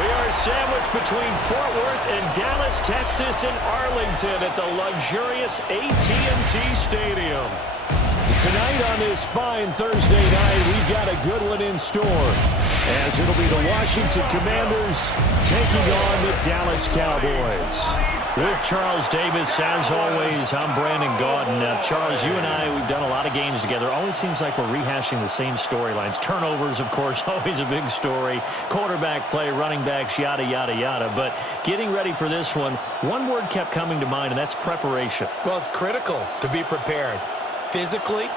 We are sandwiched between Fort Worth and Dallas, Texas, and Arlington at the luxurious AT&T Stadium. Tonight on this fine Thursday night, we've got a good one in store, as it'll be the Washington Commanders taking on the Dallas Cowboys. With Charles Davis, as always, I'm Brandon Gaudin. Now, Charles, you and I, we've done a lot of games together. Always seems like we're rehashing the same storylines. Turnovers, of course, always a big story. Quarterback play, running backs, yada, yada, yada. But getting ready for this one word kept coming to mind, and that's preparation. Well, it's critical to be prepared. Physically,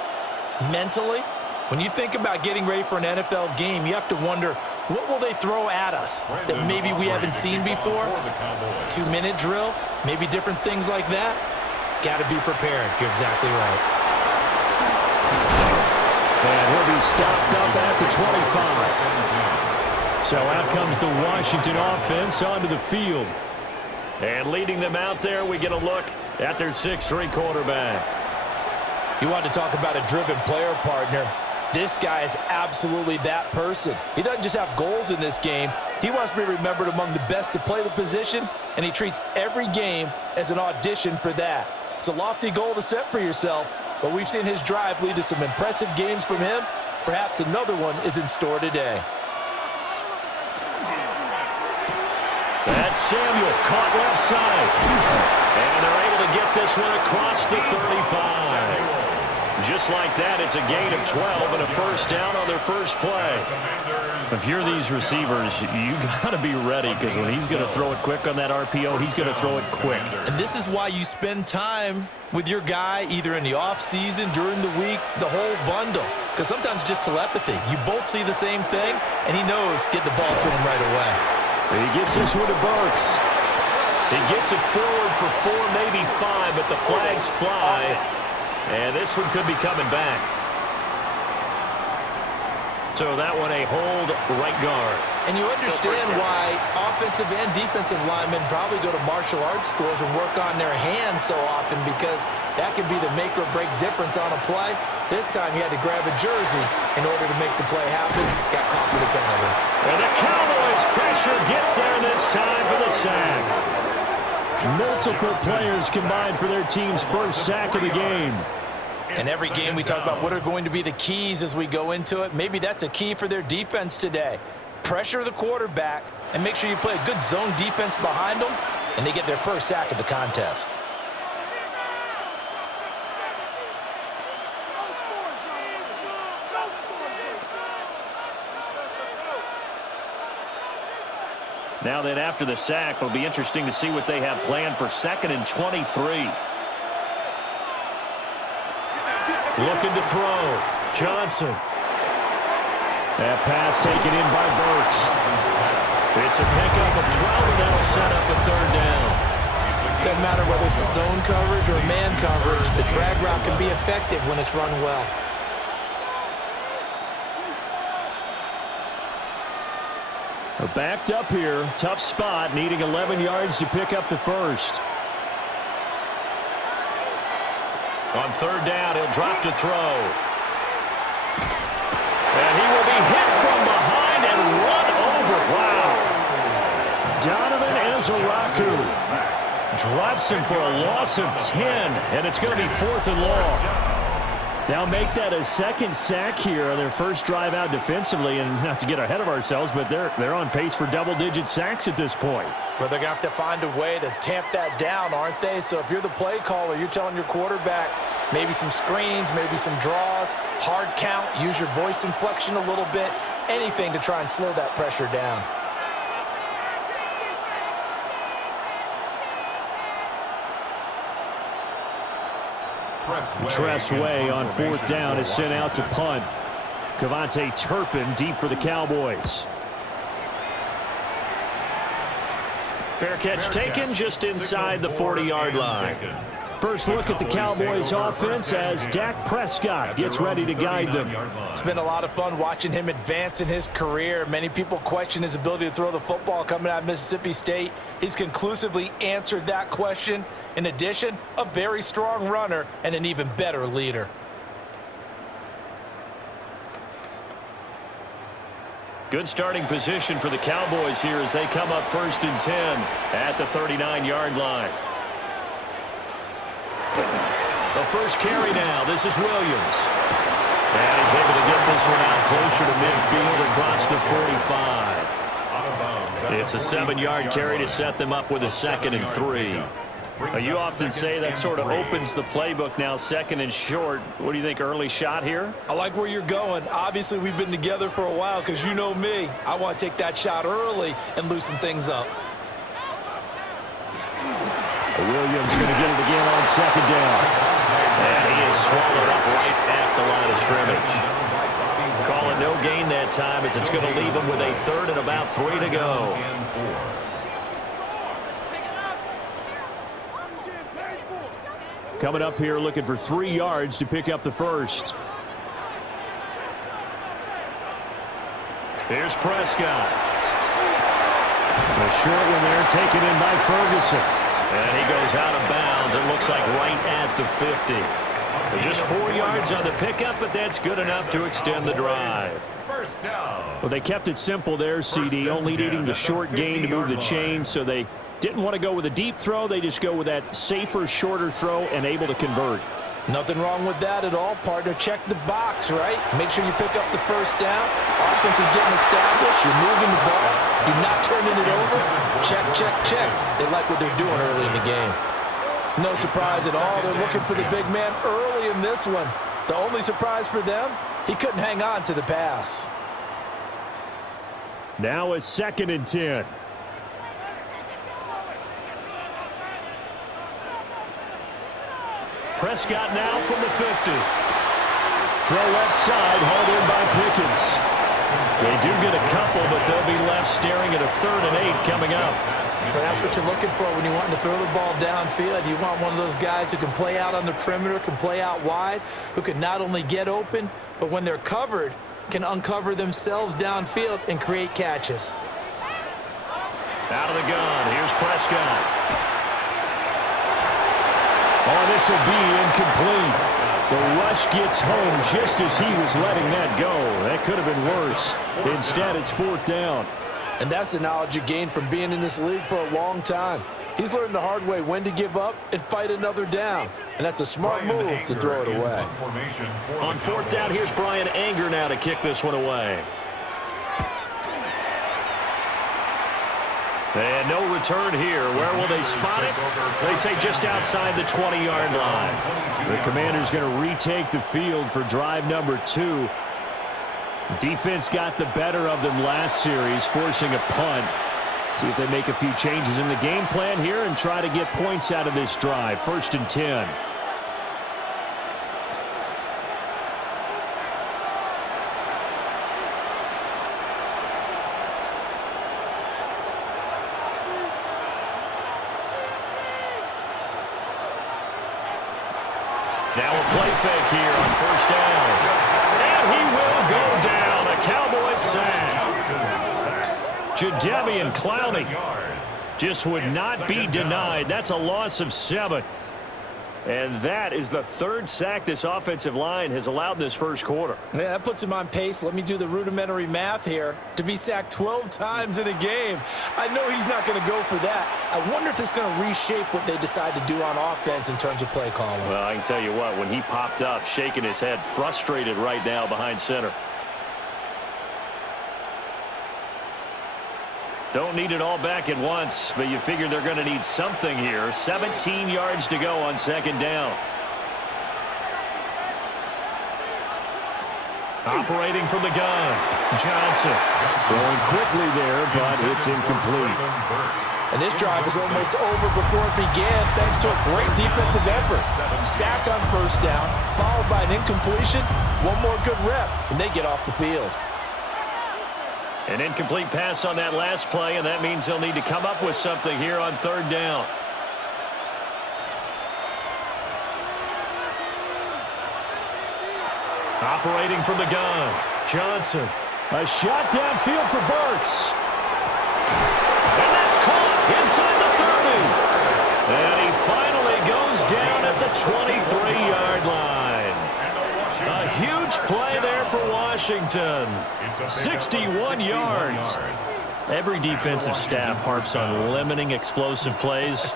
mentally. When you think about getting ready for an NFL game, you have to wonder, what will they throw at us that maybe we haven't seen before? 2-minute drill, maybe different things like that. Got to be prepared. You're exactly right. And he'll be stopped up at the 25. So out comes the Washington offense onto the field. And leading them out there, we get a look at their 6'3" quarterback. You want to talk about a driven player, partner. This guy is absolutely that person. He doesn't just have goals in this game. He wants to be remembered among the best to play the position, and he treats every game as an audition for that. It's a lofty goal to set for yourself, but we've seen his drive lead to some impressive games from him. Perhaps another one is in store today. That's Samuel, caught left side. And they're able to get this one across the 35. Just like that, it's a gain of 12 and a first down on their first play. If you're these receivers, you got to be ready, because when he's going to throw it quick on that RPO, he's going to throw it quick. And this is why you spend time with your guy, either in the offseason, during the week, the whole bundle. Because sometimes it's just telepathy. You both see the same thing, and he knows get the ball to him right away. He gets this one to Burks. He gets it forward for 4, maybe 5, but the flags fly. And this one could be coming back. So that one a hold right guard. And you understand why offensive and defensive linemen probably go to martial arts schools and work on their hands so often, because that can be the make or break difference on a play. This time he had to grab a jersey in order to make the play happen. Got caught for the penalty. And the Cowboys pressure gets there this time for the sack. Multiple players combined for their team's first sack of the game. And every game we talk about what are going to be the keys as we go into it. Maybe that's a key for their defense today. Pressure the quarterback and make sure you play a good zone defense behind them, and they get their first sack of the contest. Now then, after the sack, it'll be interesting to see what they have planned for 2nd and 23. Looking to throw. Johnson. That pass taken in by Burks. It's a pickup of 12, and that'll set up a 3rd down. Doesn't matter whether it's a zone coverage or man coverage, the drag route can be effective when it's run well. Backed up here, tough spot, needing 11 yards to pick up the first. On 3rd down, he'll drop to throw. And he will be hit from behind and run over. Wow. Donovan Ezaraku drops him for a loss of 10, and it's going to be 4th and long. Now make that a 2nd sack here on their first drive out defensively, and not to get ahead of ourselves, but they're on pace for double-digit sacks at this point. Well, they're going to have to find a way to tamp that down, aren't they? So if you're the play caller, you're telling your quarterback maybe some screens, maybe some draws, hard count, use your voice inflection a little bit, anything to try and slow that pressure down. Tressway on 4th down is sent out to punt. Kevontae Turpin deep for the Cowboys. Fair catch taken just inside the 40-yard line. First look at the Cowboys offense as Dak Prescott gets ready to guide them. It's been a lot of fun watching him advance in his career. Many people question his ability to throw the football coming out of Mississippi State. He's conclusively answered that question. In addition, a very strong runner and an even better leader. Good starting position for the Cowboys here as they come up 1st and 10 at the 39-yard line. The first carry now. This is Williams. And he's able to get this one out closer to midfield across the 45. It's a 7-yard carry to set them up with a 2nd and 3. You often say that sort of opens the playbook now, 2nd and short. What do you think, early shot here? I like where you're going. Obviously, we've been together for a while because you know me. I want to take that shot early and loosen things up. Williams going to get it again on 2nd down. And he is swallowed up right at the line of scrimmage. Call it no gain that time as it's going to leave him with a 3rd and about 3 to go. Coming up here looking for 3 yards to pick up the first. Here's Prescott. A short one there taken in by Ferguson. And he goes out of bounds. It looks like right at the 50. Just 4 yards on the pickup, but that's good enough to extend the drive. First down. Well, they kept it simple there, CD, only needing the short gain to move the chain, so they didn't want to go with a deep throw. They just go with that safer, shorter throw and able to convert. Nothing wrong with that at all, partner. Check the box, right? Make sure you pick up the first down. Offense is getting established. You're moving the ball. You're not turning it over. Check, check, check. They like what they're doing early in the game. No surprise at all. They're looking for the big man early in this one. The only surprise for them, he couldn't hang on to the pass. Now a 2nd and 10. Prescott now from the 50. Throw left side, hauled in by Pickens. They do get a couple, but they'll be left staring at a 3rd and 8 coming up. But that's what you're looking for when you're wanting to throw the ball downfield. You want one of those guys who can play out on the perimeter, can play out wide, who can not only get open, but when they're covered, can uncover themselves downfield and create catches. Out of the gun, here's Prescott. Oh, this will be incomplete. The rush gets home just as he was letting that go. That could have been worse. Instead, it's 4th down. And that's the knowledge you gain from being in this league for a long time. He's learned the hard way when to give up and fight another down. And that's a smart move to throw it away. On 4th down, here's Brian Anger now to kick this one away. And no return here. Where will they spot it? They say just outside the 20-yard line. The Commanders going to retake the field for drive number 2. Defense got the better of them last series, forcing a punt. See if they make a few changes in the game plan here and try to get points out of this drive. 1st and 10. Now a play fake here on 1st down. And he will go down. A Cowboys sack. Jadeveon Clowney just would not be denied. That's a loss of 7. And that is the 3rd sack this offensive line has allowed this first quarter. Yeah, that puts him on pace. Let me do the rudimentary math here. To be sacked 12 times in a game, I know he's not going to go for that. I wonder if it's going to reshape what they decide to do on offense in terms of play calling. Well, I can tell you what, when he popped up, shaking his head, frustrated right now behind center. Don't need it all back at once, but you figure they're going to need something here. 17 yards to go on 2nd down. Operating from the gun, Johnson. Throwing quickly there, but it's incomplete. And this drive is almost over before it began thanks to a great defensive effort. Sack on 1st down, followed by an incompletion. One more good rep, and they get off the field. An incomplete pass on that last play, and that means they'll need to come up with something here on 3rd down. Operating from the gun, Johnson. A shot downfield for Burks. And that's caught inside the 30. And he finally goes down at the 23-yard line. A huge play there for Wyatt. Washington. 61 yards. Every defensive staff harps on limiting explosive plays.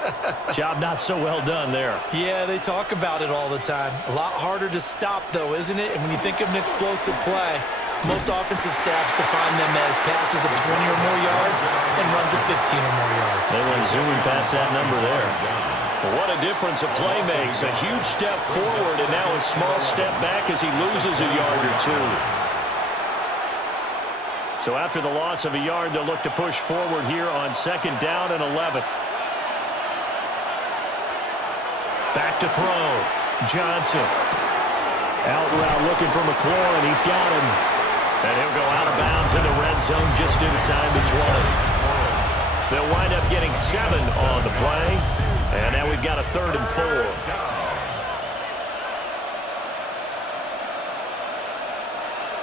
Job not so well done there. Yeah, they talk about it all the time. A lot harder to stop, though, isn't it? And when you think of an explosive play, most offensive staffs define them as passes of 20 or more yards and runs of 15 or more yards. They went zooming past that number there. What a difference a play makes. A huge step forward and now a small step back as he loses a yard or two. So after the loss of a yard, they'll look to push forward here on 2nd down and 11. Back to throw. Johnson. Out route looking for McLaurin. He's got him. And he'll go out of bounds in the red zone just inside the 20. They'll wind up getting 7 on the play. And now we've got a 3rd and 4.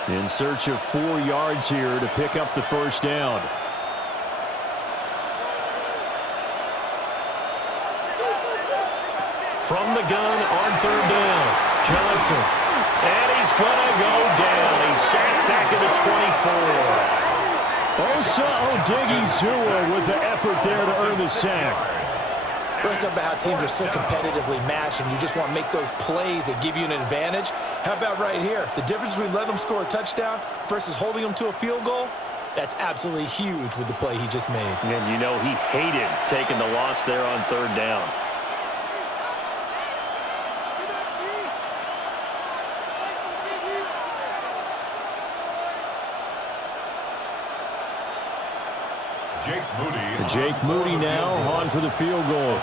In search of 4 yards here to pick up the first down. From the gun on 3rd down. Johnson. And he's going to go down. He's sacked back at the 24. Osa Odighizuwa with the effort there to earn the sack. We're talking about how teams are so competitively matched and you just want to make those plays that give you an advantage. How about right here? The difference between letting them score a touchdown versus holding them to a field goal, that's absolutely huge with the play he just made. And you know he hated taking the loss there on 3rd down. Jake Moody now on for the field goal.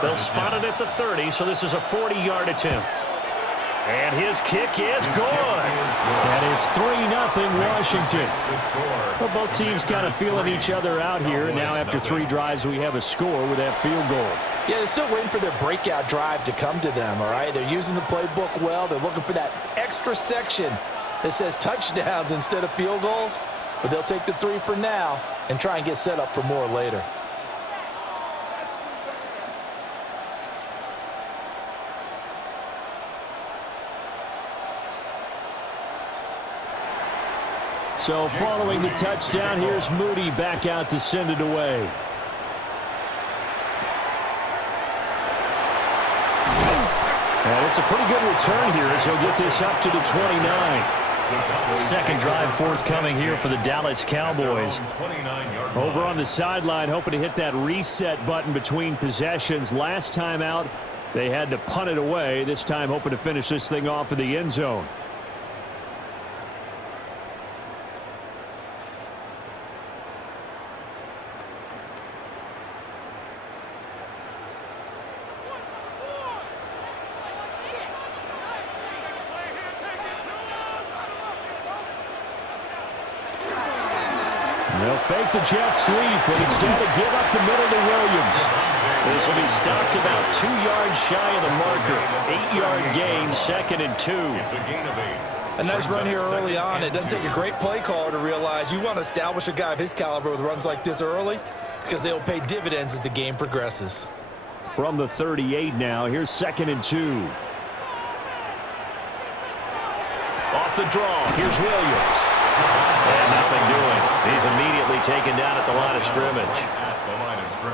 They'll spot it at the 30, so this is a 40-yard attempt. And his kick is good. And it's 3-0 Washington. Well, both teams kind of feeling each other out here. Now after 3 drives, we have a score with that field goal. Yeah, they're still waiting for their breakout drive to come to them, all right? They're using the playbook well. They're looking for that extra section that says touchdowns instead of field goals. But they'll take the 3 for now and try and get set up for more later. So following the touchdown, here's Moody back out to send it away. And it's a pretty good return here as he'll get this up to the 29. Second drive forthcoming here for the Dallas Cowboys. Over on the sideline, hoping to hit that reset button between possessions. Last time out, they had to punt it away. This time hoping to finish this thing off in the end zone. They'll fake the jet sweep, but instead of give up the middle to Williams. This will be stopped about 2 yards shy of the marker. 8-yard gain, 2nd and 2. It's a gain of 8. A nice run here early on. It doesn't take a great play caller to realize you want to establish a guy of his caliber with runs like this early because they'll pay dividends as the game progresses. From the 38 now, here's 2nd and 2. Off the draw, here's Williams. And nothing doing. He's immediately taken down at the line of scrimmage.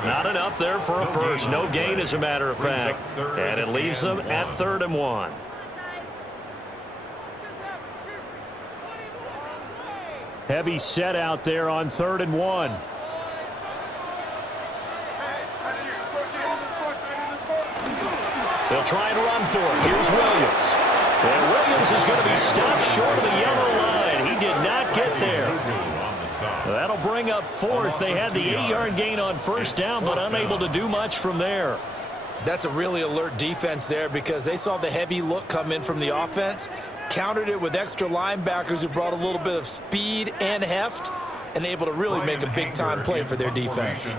Not enough there for a first. No gain, as a matter of fact. And it leaves them at 3rd and 1. Heavy set out there on 3rd and 1. They'll try and run for it. Here's Williams. And Williams is going to be stopped short of the yellow line. He did not get there. That'll bring up 4th. They had the 8-yard gain on 1st down, but unable to do much from there. That's a really alert defense there because they saw the heavy look come in from the offense, countered it with extra linebackers who brought a little bit of speed and heft, and able to really make a big-time play for their defense.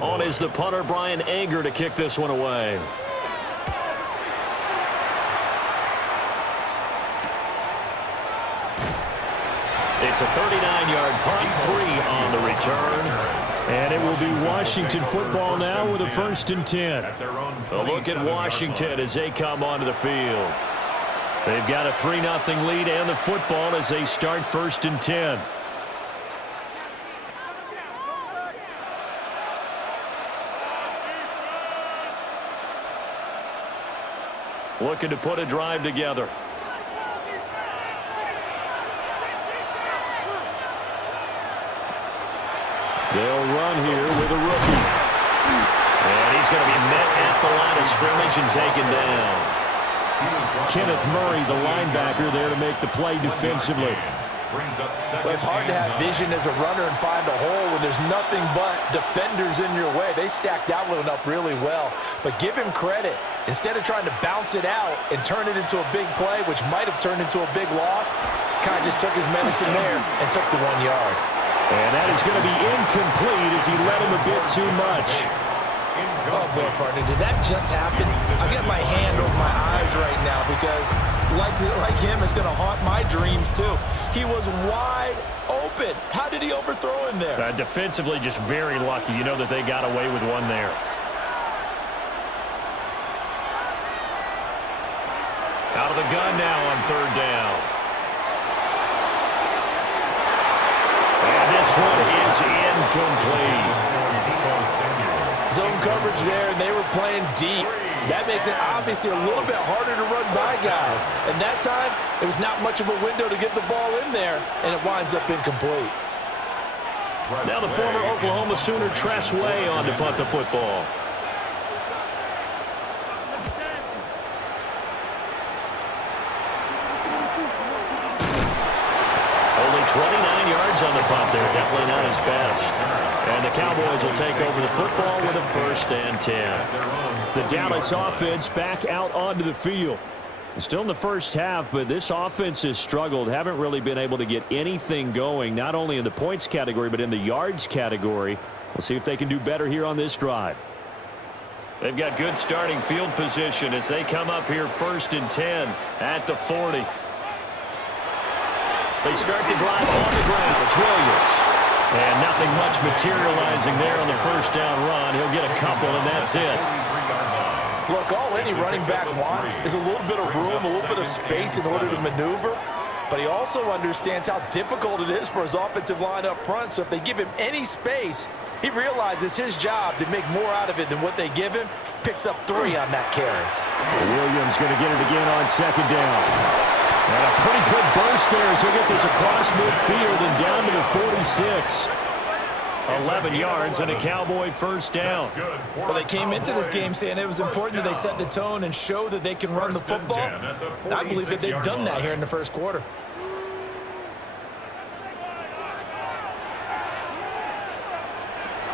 On is the punter, Brian Anger, to kick this one away. It's a 39-yard punt, 3 on the return. And it will be Washington football now with a 1st and 10. A look at Washington as they come onto the field. They've got a 3-0 lead and the football as they start 1st and 10. Looking to put a drive together. They'll run here with a rookie. And he's going to be met at the line of scrimmage and taken down. Kenneth Murray, the linebacker, there to make the play defensively. Well, it's hard to have vision as a runner and find a hole when there's nothing but defenders in your way. They stacked that one up really well. But give him credit. Instead of trying to bounce it out and turn it into a big play, which might have turned into a big loss, kind of just took his medicine there and took the 1 yard. And that is going to be incomplete as he led him a bit too much. Oh, boy, partner, did that just happen? I've got my hand over my eyes right now because, like him, it's going to haunt my dreams, too. He was wide open. How did he overthrow him there? Defensively, just very lucky. You know that they got away with one there. Out of the gun now on 3rd down. And this one is incomplete. Zone coverage there, and they were playing deep. That makes it obviously a little bit harder to run by guys. And that time, it was not much of a window to get the ball in there, and it winds up incomplete. Now the former Oklahoma Sooner Tress Way on to punt the football. Only 29 yards on the punt there. Definitely not his best. And the Cowboys will take over the football with a 1st and 10. The Dallas offense back out onto the field. Still in the first half, but this offense has struggled. Haven't really been able to get anything going, not only in the points category, but in the yards category. We'll see if they can do better here on this drive. They've got good starting field position as they come up here 1st and 10 at the 40. They start the drive on the ground. It's Williams. And nothing much materializing there on the 1st down run. He'll get a couple, and that's it. Look, all any running back wants is a little bit of room, a little bit of space in order to maneuver. But he also understands how difficult it is for his offensive line up front. So if they give him any space, he realizes his job to make more out of it than what they give him. Picks up 3 on that carry. Williams going to get it again on 2nd down. And a pretty good burst there as he'll get this across midfield and down to the 46. 11 yards and a Cowboy 1st down. Well, they came into this game saying it was important that they set the tone and show that they can run the football. And I believe that they've done that here in the 1st quarter.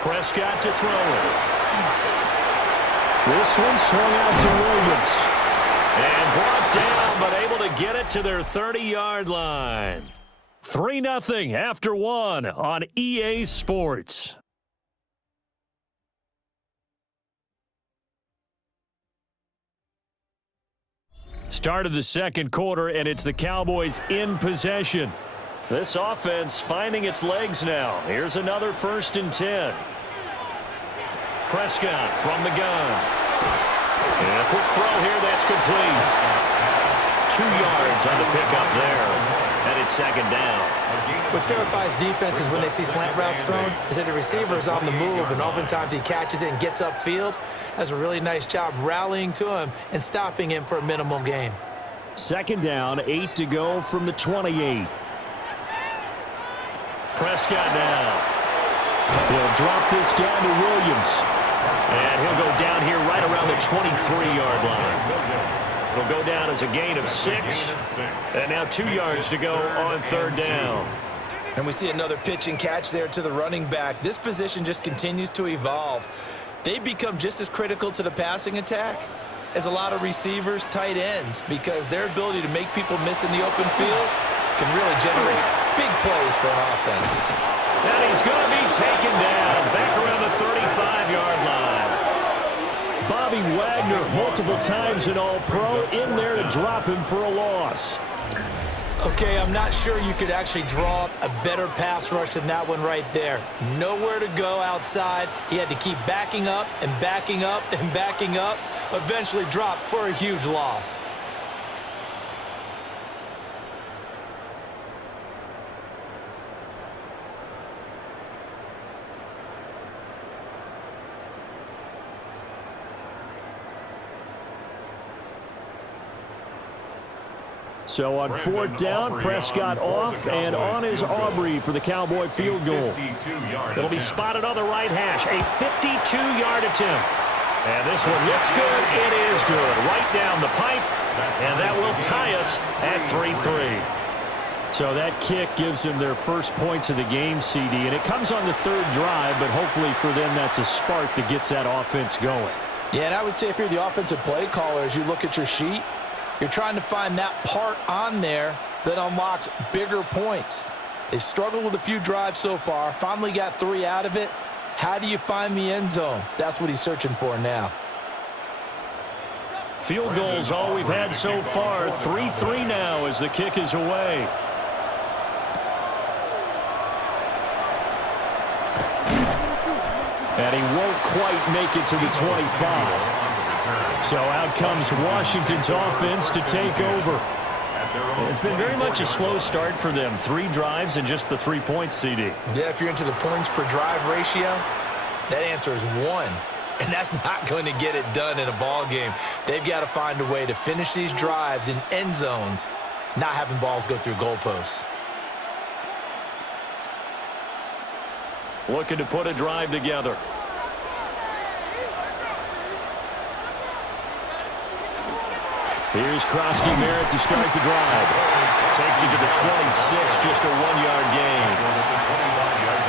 Prescott to throw it. This one swung out to Williams. And brought down, but able to get it to their 30-yard line. 3-0 after 1 on EA Sports. Start of the 2nd quarter, and it's the Cowboys in possession. This offense finding its legs now. Here's another 1st and 10. Prescott from the gun. And a quick throw here, that's complete. 2 yards on the pickup there. And it's 2nd down. What terrifies defenses when they see slant routes thrown is that the receiver is on the move, and oftentimes he catches it and gets upfield. Does a really nice job rallying to him and stopping him for a minimal gain. 2nd down, 8 to go from the 28. Prescott now. He'll drop this down to Williams. And he'll go down here right around the 23-yard line. It'll go down as a gain of 6. And now 2 yards to go on 3rd down. And we see another pitch and catch there to the running back. This position just continues to evolve. They become just as critical to the passing attack as a lot of receivers, tight ends, because their ability to make people miss in the open field can really generate big plays for an offense. And he's going to be taken down back around the 35-yard line. Bobby Wagner, multiple times an All-Pro, in there to drop him for a loss. Okay, I'm not sure you could actually draw a better pass rush than that one right there. Nowhere to go outside. He had to keep backing up and backing up and backing up. Eventually dropped for a huge loss. So on fourth down, Prescott off, and on is Aubrey for the Cowboy field goal. It'll be spotted on the right hash, a 52-yard attempt. And this one looks good. It is good. Right down the pipe, and that will tie us at 3-3. So that kick gives them their first points of the game, CD, and it comes on the third drive, but hopefully for them that's a spark that gets that offense going. Yeah, and I would say if you're the offensive play caller, as you look at your sheet, you're trying to find that part on there that unlocks bigger points. They've struggled with a few drives so far, finally got 3 out of it. How do you find the end zone? That's what he's searching for now. Field goals all we've had so far. 3-3 now as the kick is away. And he won't quite make it to the 25. So out comes Washington's offense to take over. It's been very much a slow start for them. 3 drives and just the 3 points, CD. Yeah, if you're into the points per drive ratio, that answer is 1. And that's not going to get it done in a ball game. They've got to find a way to finish these drives in end zones, not having balls go through goalposts. Looking to put a drive together. Here's Krosky Merritt to start the drive. Takes it to the 26, just a 1-yard gain.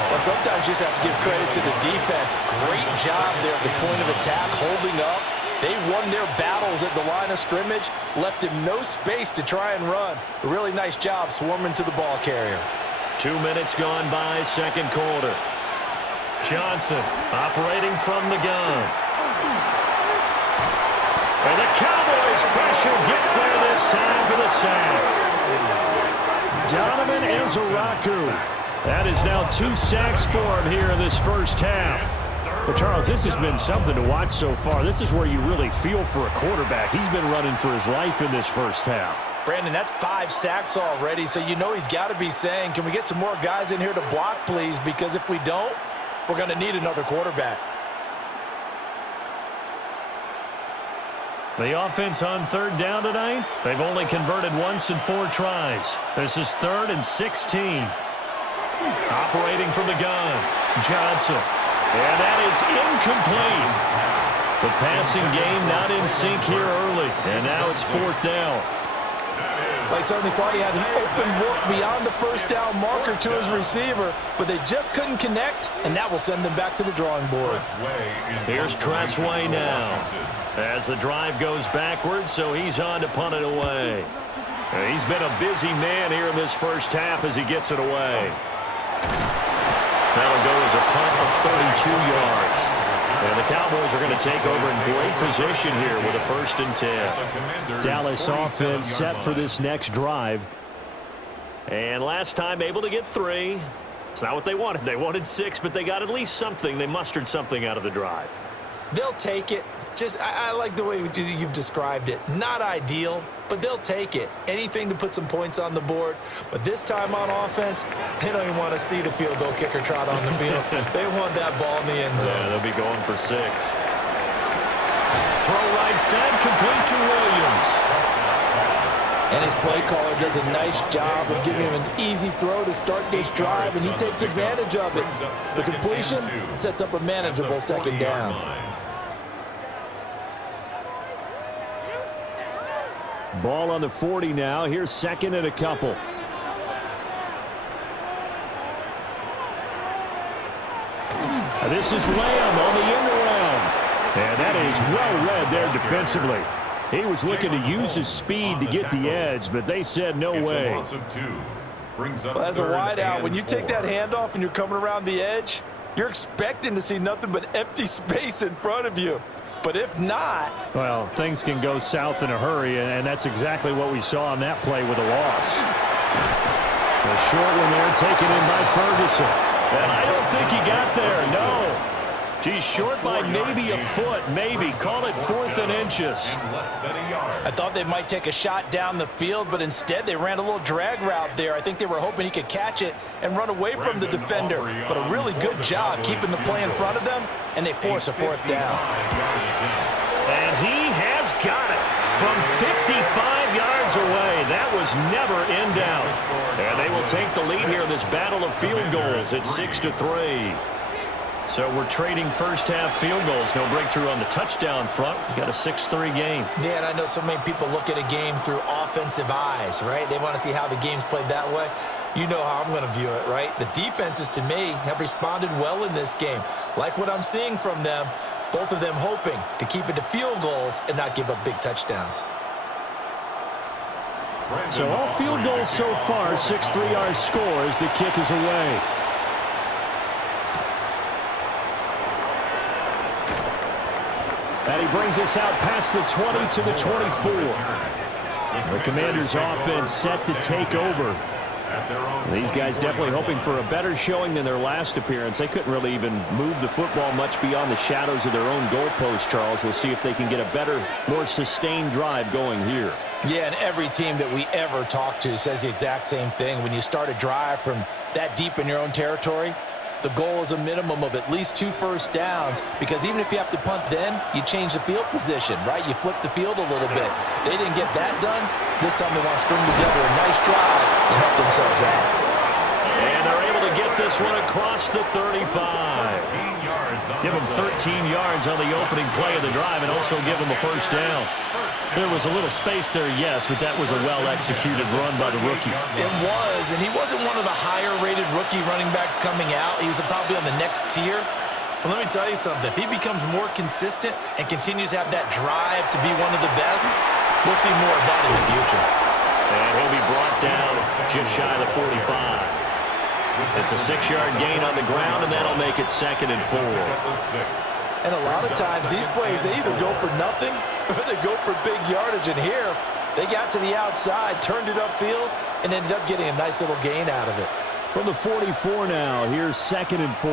Well, sometimes you just have to give credit to the defense. Great job there at the point of attack, holding up. They won their battles at the line of scrimmage, left him no space to try and run. A really nice job swarming to the ball carrier. 2 minutes gone by, second quarter. Johnson operating from the gun. And the Cowboys pressure gets there this time for the sack. Donovan Ezeraku. That is now 2 sacks for him here in this first half. But Charles, this has been something to watch so far. This is where you really feel for a quarterback. He's been running for his life in this first half. Brandon, that's 5 sacks already, so you know he's got to be saying, can we get some more guys in here to block, please? Because if we don't, we're going to need another quarterback. The offense on third down tonight, they've only converted once in 4 tries. This is 3rd and 16. Operating from the gun, Johnson. And that is incomplete. The passing game not in sync here early. And now it's 4th down. They certainly thought he had an open look beyond the first down marker to his receiver, but they just couldn't connect, and that will send them back to the drawing board. Here's Tressway now. As the drive goes backwards, so he's on to punt it away. He's been a busy man here in this first half as he gets it away. That'll go as a punt of 32 yards. And the Cowboys are going to take over in great position here with a 1st and 10. Dallas offense set for this next drive. And last time able to get 3. It's not what they wanted. They wanted 6, but they got at least something. They mustered something out of the drive. They'll take it. I like the way you've described it. Not ideal, but they'll take it. Anything to put some points on the board. But this time on offense, they don't even want to see the field goal kicker trot on the field. They want that ball in the end zone. Yeah, they'll be going for 6. Throw right side, complete to Williams. And his play caller does a nice job of giving him an easy throw to start this drive, and he takes advantage of it. The completion sets up a manageable 2nd down. Ball on the 40 now. Here's 2nd and a couple. This is Lamb on the end around. And that is well read there defensively. He was looking to use his speed to get the edge, but they said no way. Well, as a wide out, when you take that handoff and you're coming around the edge, you're expecting to see nothing but empty space in front of you. But if not... Well, things can go south in a hurry, and that's exactly what we saw on that play with a loss. A short one there taken in by Ferguson. And I don't think he got there, no. He's short by maybe a foot, maybe. Call it 4th and inches. I thought they might take a shot down the field, but instead they ran a little drag route there. I think they were hoping he could catch it and run away from the defender. But a really good job keeping the play in front of them, and they force a 4th down. And he has got it from 55 yards goes away. That was never in doubt. And they will take the lead here in this battle of field goals at 6-3. So we're trading first-half field goals. No breakthrough on the touchdown front. We got a 6-3 game. Yeah, and I know so many people look at a game through offensive eyes, right? They want to see how the game's played that way. You know how I'm going to view it, right? The defenses, to me, have responded well in this game. Like what I'm seeing from them, both of them hoping to keep it to field goals and not give up big touchdowns. So all field goals so far, 6-3 our score as the kick is away. And he brings us out past the 20 to the 24. The Commanders' offense set to take over. These guys definitely hoping for a better showing than their last appearance. They couldn't really even move the football much beyond the shadows of their own goalpost, Charles. We'll see if they can get a better, more sustained drive going here. Yeah, and every team that we ever talk to says the exact same thing. When you start a drive from that deep in your own territory, the goal is a minimum of at least 2 first downs, because even if you have to punt then, you change the field position, right? You flip the field a little bit. They didn't get that done. This time they want to string together a nice drive and help themselves out. And they're able to get this one across the 35. Give them 13 yards on the opening play of the drive and also give them a first down. There was a little space there, yes, but that was a well-executed run by the rookie. It was, and he wasn't one of the higher-rated rookie running backs coming out. He was probably on the next tier. But let me tell you something. If he becomes more consistent and continues to have that drive to be one of the best, we'll see more of that in the future. And he'll be brought down just shy of the 45. It's a 6-yard gain on the ground, and that'll make it 2nd and 4. And a lot of times these plays, they either go for nothing or they go for big yardage. And here, they got to the outside, turned it upfield, and ended up getting a nice little gain out of it. From the 44 now, here's 2nd and 4.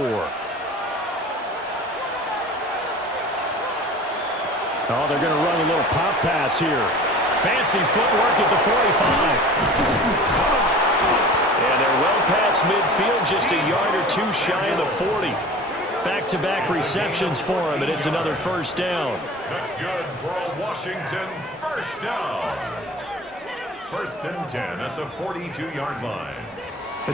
Oh, they're going to run a little pop pass here. Fancy footwork at the 45. And they're well past midfield, just a yard or two shy of the 40. Back-to-back receptions for him, and it's another first down. That's good for a Washington first down. 1st and 10 at the 42-yard line.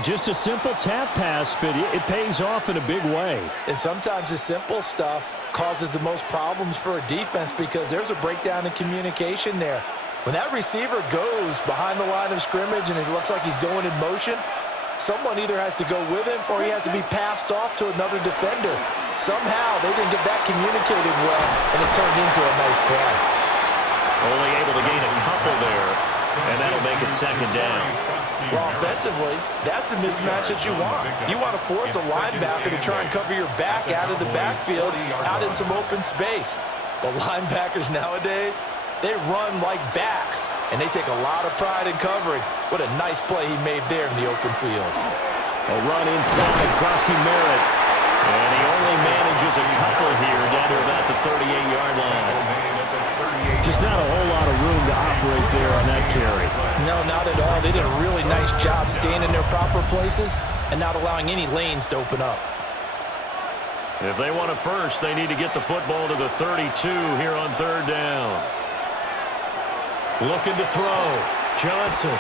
Just a simple tap pass, but it pays off in a big way. And sometimes the simple stuff causes the most problems for a defense because there's a breakdown in communication there. When that receiver goes behind the line of scrimmage and it looks like he's going in motion, someone either has to go with him or he has to be passed off to another defender. Somehow they didn't get that communicated well, and it turned into a nice play. Only able to gain a couple there, and that'll make it 2nd down. Well, offensively, that's the mismatch that you want. You want to force a linebacker to try and cover your back out of the backfield, out in some open space. But linebackers nowadays, they run like backs, and they take a lot of pride in covering. What a nice play he made there in the open field. A run inside, Krosky Merritt. And he only manages a couple here down to about the 38-yard line. Just not a whole lot of room to operate there on that carry. No, not at all. They did a really nice job staying in their proper places and not allowing any lanes to open up. If they want a first, they need to get the football to the 32 here on 3rd down. Looking to throw. Johnson.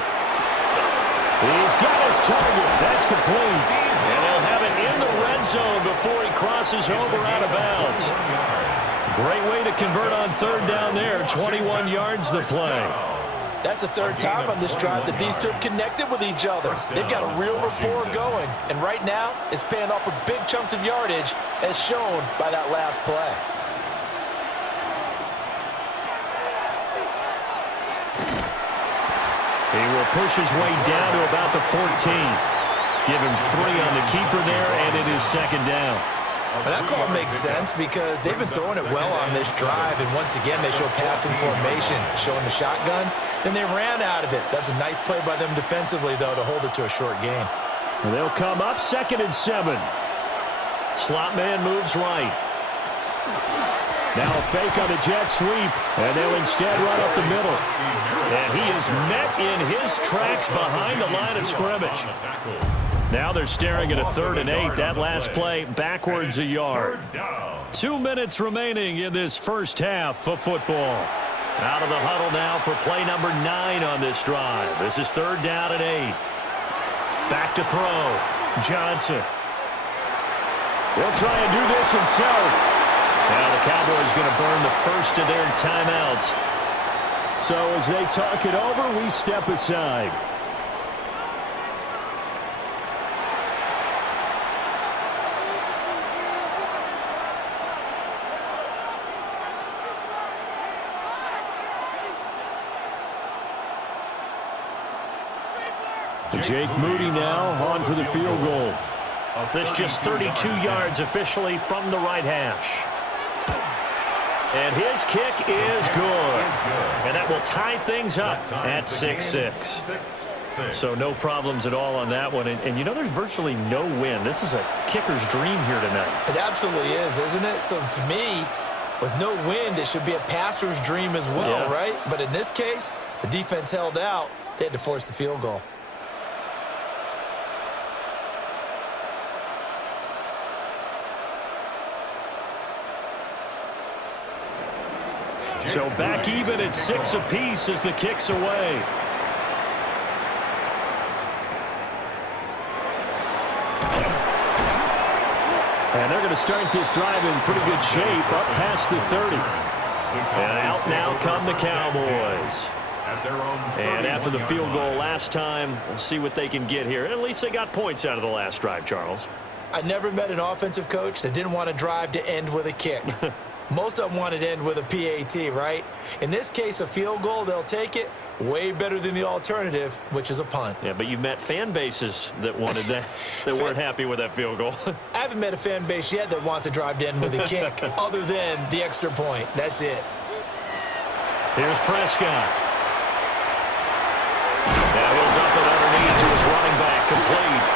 He's got his target. That's complete. And they'll have it in the red zone before he crosses over out of bounds. Great way to convert on 3rd down there. 21 yards the play. That's the 3rd time on this drive that these two have connected with each other. They've got a real rapport going. And right now, it's paying off with big chunks of yardage, as shown by that last play. He will push his way down to about the 14. Give him 3 on the keeper there, and it is 2nd down. But that call makes sense because they've been throwing it well on this drive, and once again they show passing formation, showing the shotgun. Then they ran out of it. That's a nice play by them defensively, though, to hold it to a short gain. They'll come up 2nd and 7. Slot man moves right. Now a fake on a jet sweep, and they'll instead run up the middle. And he is met in his tracks behind the line of scrimmage. Now they're staring at a 3rd and 8. That last play backwards a yard. 2 minutes remaining in this first half of football. Out of the huddle now for play number 9 on this drive. This is 3rd down and 8. Back to throw. Johnson. He'll try and do this himself. Now the Cowboys going to burn the first of their timeouts. So as they talk it over, we step aside. Jake Moody now on for the field goal. This just 32 yards officially from the right hash. And his kick is good. And that will tie things up at 6-6. So no problems at all on that one. And you know, there's virtually no win. This is a kicker's dream here tonight. It absolutely is, isn't it? So to me, with no wind, it should be a passer's dream as well, right? But in this case, the defense held out. They had to force the field goal. So back even at 6 apiece as the kick's away. And they're going to start this drive in pretty good shape up past the 30. And out now come the Cowboys. And after the field goal last time, we'll see what they can get here. At least they got points out of the last drive, Charles. I never met an offensive coach that didn't want to drive to end with a kick. Most of them wanted to end with a PAT, right? In this case, a field goal, they'll take it. Way better than the alternative, which is a punt. Yeah, but you've met fan bases that wanted that, that weren't happy with that field goal. I haven't met a fan base yet that wants to drive to end with a kick, other than the extra point. That's it. Here's Prescott. Now he'll dump it underneath to his running back, complete.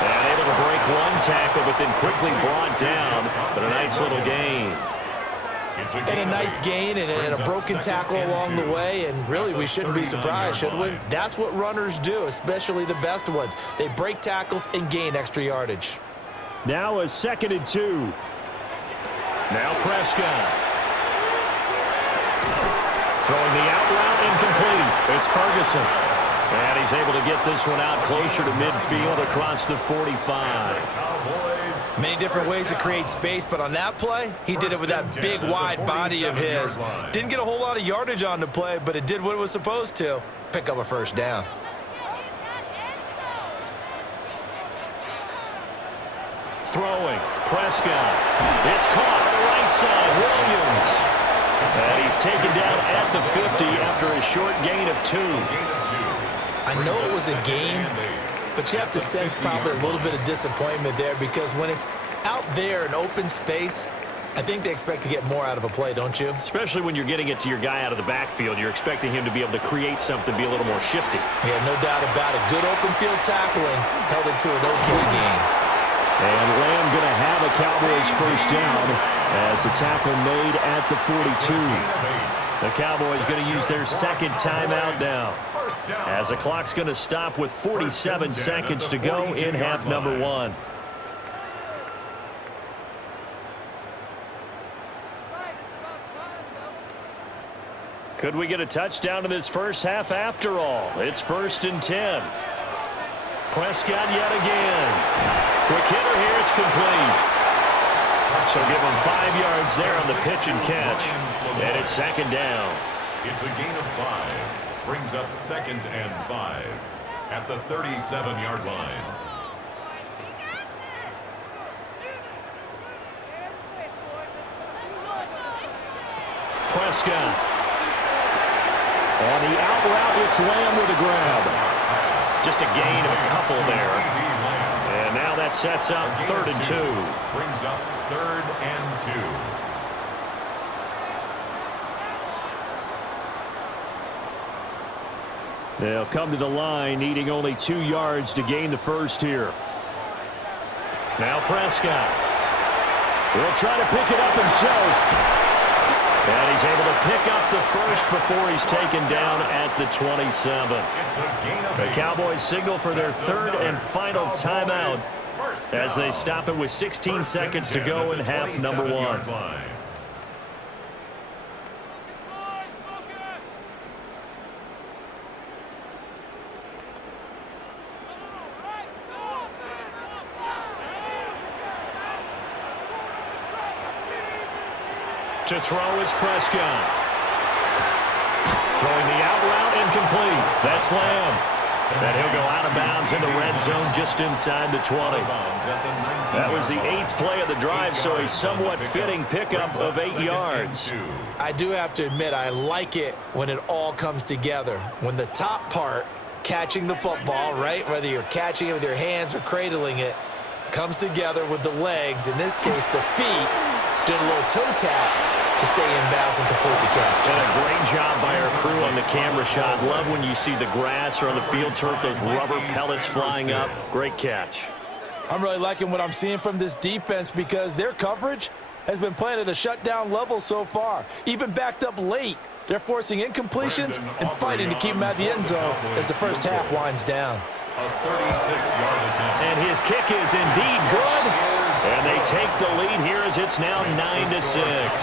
And able to break one tackle, but then quickly brought down. But a nice little gain. And a nice gain and a broken tackle along the way. And really, we shouldn't be surprised, should we? That's what runners do, especially the best ones. They break tackles and gain extra yardage. Now a 2nd and 2. Now Prescott. Throwing the out route incomplete. It's Ferguson. And he's able to get this one out closer to midfield across the 45. Many different ways to create space, but on that play, he did it with that big, wide body of his. Didn't get a whole lot of yardage on the play, but it did what it was supposed to. Pick up a first down. Throwing. Prescott. It's caught on the right side. Williams. And he's taken down at the 50 after a short gain of 2. I know it was a game, but you have to sense probably a little bit of disappointment there because when it's out there in open space, I think they expect to get more out of a play, don't you? Especially when you're getting it to your guy out of the backfield. You're expecting him to be able to create something, be a little more shifty. Yeah, no doubt about it. Good open field tackling held it to an okay game. And Lamb going to have a Cowboys first down as the tackle made at the 42. The Cowboys going to use their 2nd timeout now, as the clock's going to stop with 47 seconds to go in half number 1. Could we get a touchdown in this first half after all? It's 1st and 10. Prescott yet again. Quick hitter here, it's complete. So give him 5 yards there on the pitch and catch. And it's 2nd down. It's a gain of 5. Brings up 2nd and 5 at the 37-yard line. Prescott. On the out route, it's Lamb with a grab. Just a gain of a couple there. And now that sets up 3rd and 2. Brings up 3rd and 2. They'll come to the line, needing only 2 yards to gain the first here. Now Prescott. He'll try to pick it up himself. And he's able to pick up the first before he's taken down at the 27. The Cowboys signal for their 3rd and final timeout as they stop it with 16 seconds to go in half number 1. To throw is Prescott. Throwing the out route, incomplete. That's Lamb. And he'll go out of bounds in the red zone just inside the 20. That was the 8th play of the drive, so a somewhat fitting pickup of 8 yards. I do have to admit, I like it when it all comes together. When the top part, catching the football, right, whether you're catching it with your hands or cradling it, comes together with the legs, in this case the feet, doing a little toe tap to stay in bounds and complete the catch. And a great job by our crew on the camera shot. Love when you see the grass or on the field turf, those rubber pellets flying up. Great catch. I'm really liking what I'm seeing from this defense because their coverage has been playing at a shutdown level so far. Even backed up late, they're forcing incompletions and fighting to keep them out of the end zone as the first half winds down. A 36-yard attempt. And his kick is indeed good. And they take the lead here as it's now 9-6.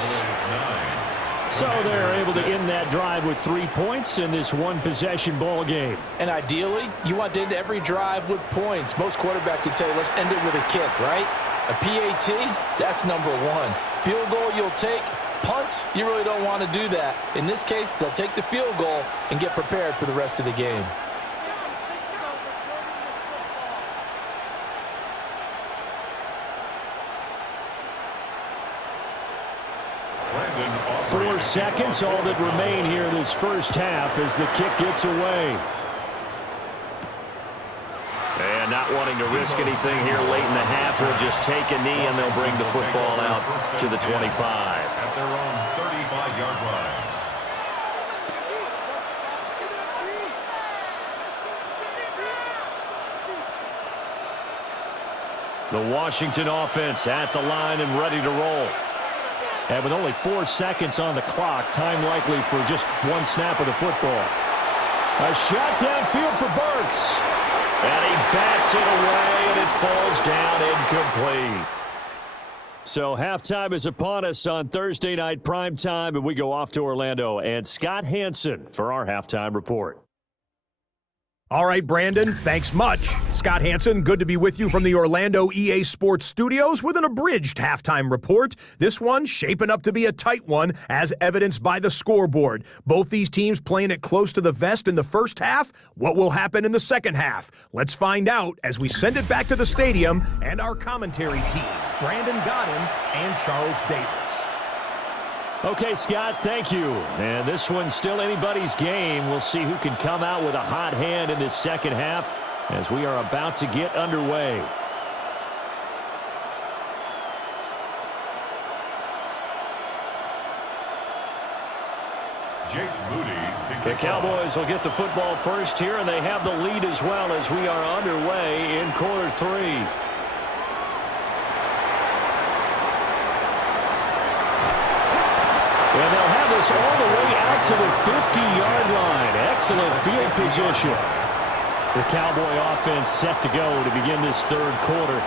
So they're able to end that drive with 3 points in this one-possession ball game. And ideally, you want to end every drive with points. Most quarterbacks would tell you, let's end it with a kick, right? A PAT, that's number 1. Field goal you'll take. Punts, you really don't want to do that. In this case, they'll take the field goal and get prepared for the rest of the game. Four seconds, all that remain here this first half as the kick gets away. And not wanting to risk anything here late in the half, he'll just take a knee and they'll bring the football out to the 25. At their own 35-yard line. The Washington offense at the line and ready to roll. And with only 4 seconds on the clock, time likely for just one snap of the football. A shot downfield for Burks. And he bats it away, and it falls down incomplete. So halftime is upon us on Thursday night primetime, and we go off to Orlando. And Scott Hansen for our halftime report. All right, Brandon, thanks much. Scott Hansen, good to be with you from the Orlando EA Sports Studios with an abridged halftime report. This one shaping up to be a tight one, as evidenced by the scoreboard. Both these teams playing it close to the vest in the first half. What will happen in the second half? Let's find out as we send it back to the stadium and our commentary team, Brandon Godden and Charles Davis. Okay, Scott, thank you. And this one's still anybody's game. We'll see who can come out with a hot hand in this second half as we are about to get underway. The Cowboys will get the football first here, and they have the lead as well as we are underway in quarter 3. And they'll have this all the way out to the 50-yard line. Excellent field position. The Cowboy offense set to go to begin this third quarter.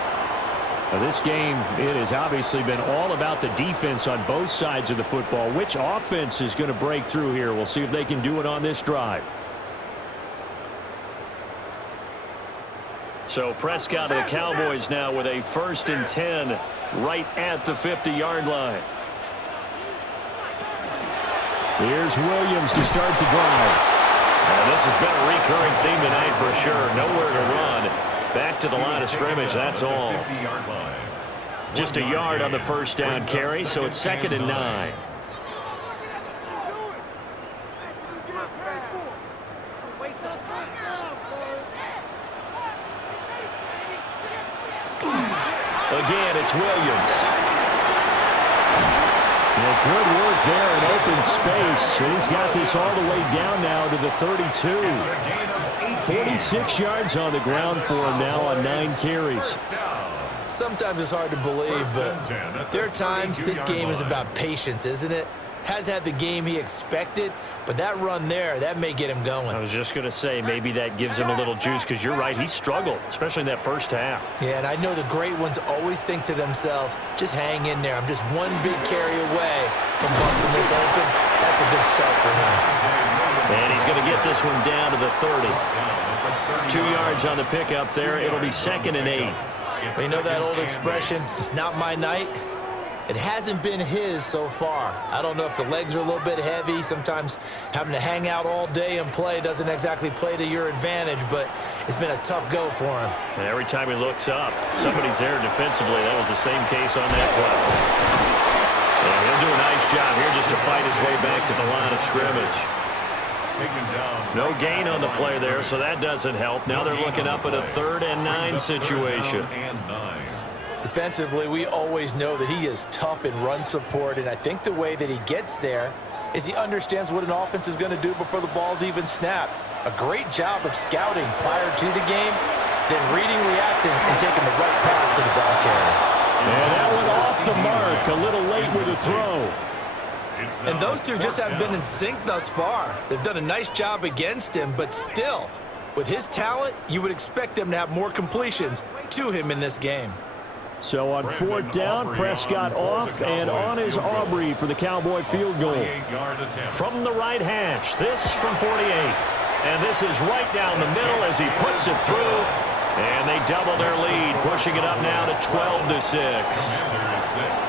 Now this game, it has obviously been all about the defense on both sides of the football. Which offense is going to break through here? We'll see if they can do it on this drive. So Prescott of the Cowboys now with a 1st and 10 right at the 50-yard line. Here's Williams to start the drive. Now, this has been a recurring theme tonight for sure. Nowhere to run. Back to the line of scrimmage, that's all. Just a yard on the first down carry, so it's 2nd and 9. Again, it's Williams. Yeah, good work there in open space. And he's got this all the way down now to the 32. 46 yards on the ground for him now on 9 carries. Sometimes it's hard to believe, but there are times this game is about patience, isn't it? Has had the game he expected, but that run there, that may get him going. I was just going to say, maybe that gives him a little juice, because you're right, he struggled, especially in that first half. Yeah, and I know the great ones always think to themselves, just hang in there. I'm just one big carry away from busting this open. That's a good start for him. And he's going to get this one down to the 30. 2 yards on the pickup there. It'll be 2nd and 8. But you know that old expression, it's not my night? It hasn't been his so far. I don't know if the legs are a little bit heavy. Sometimes having to hang out all day and play doesn't exactly play to your advantage, but it's been a tough go for him. And every time he looks up, somebody's there defensively. That was the same case on that play. And he'll do a nice job here just to fight his way back to the line of scrimmage. No gain on the play there, so that doesn't help. Now they're looking up at a 3rd and 9 situation. Defensively, we always know that he is tough in run support, and I think the way that he gets there is he understands what an offense is going to do before the ball's even snapped. A great job of scouting prior to the game, then reading, reacting, and taking the right path to the ball carrier. And that went off the mark, a little late with the throw. And those two just haven't been in sync thus far. They've done a nice job against him, but still, with his talent, you would expect them to have more completions to him in this game. So on 4th down, Prescott off, and on is Aubrey for the Cowboy field goal. From the right hash, this from 48. And this is right down the middle as he puts it through. And they double their lead, pushing it up now to 12-6.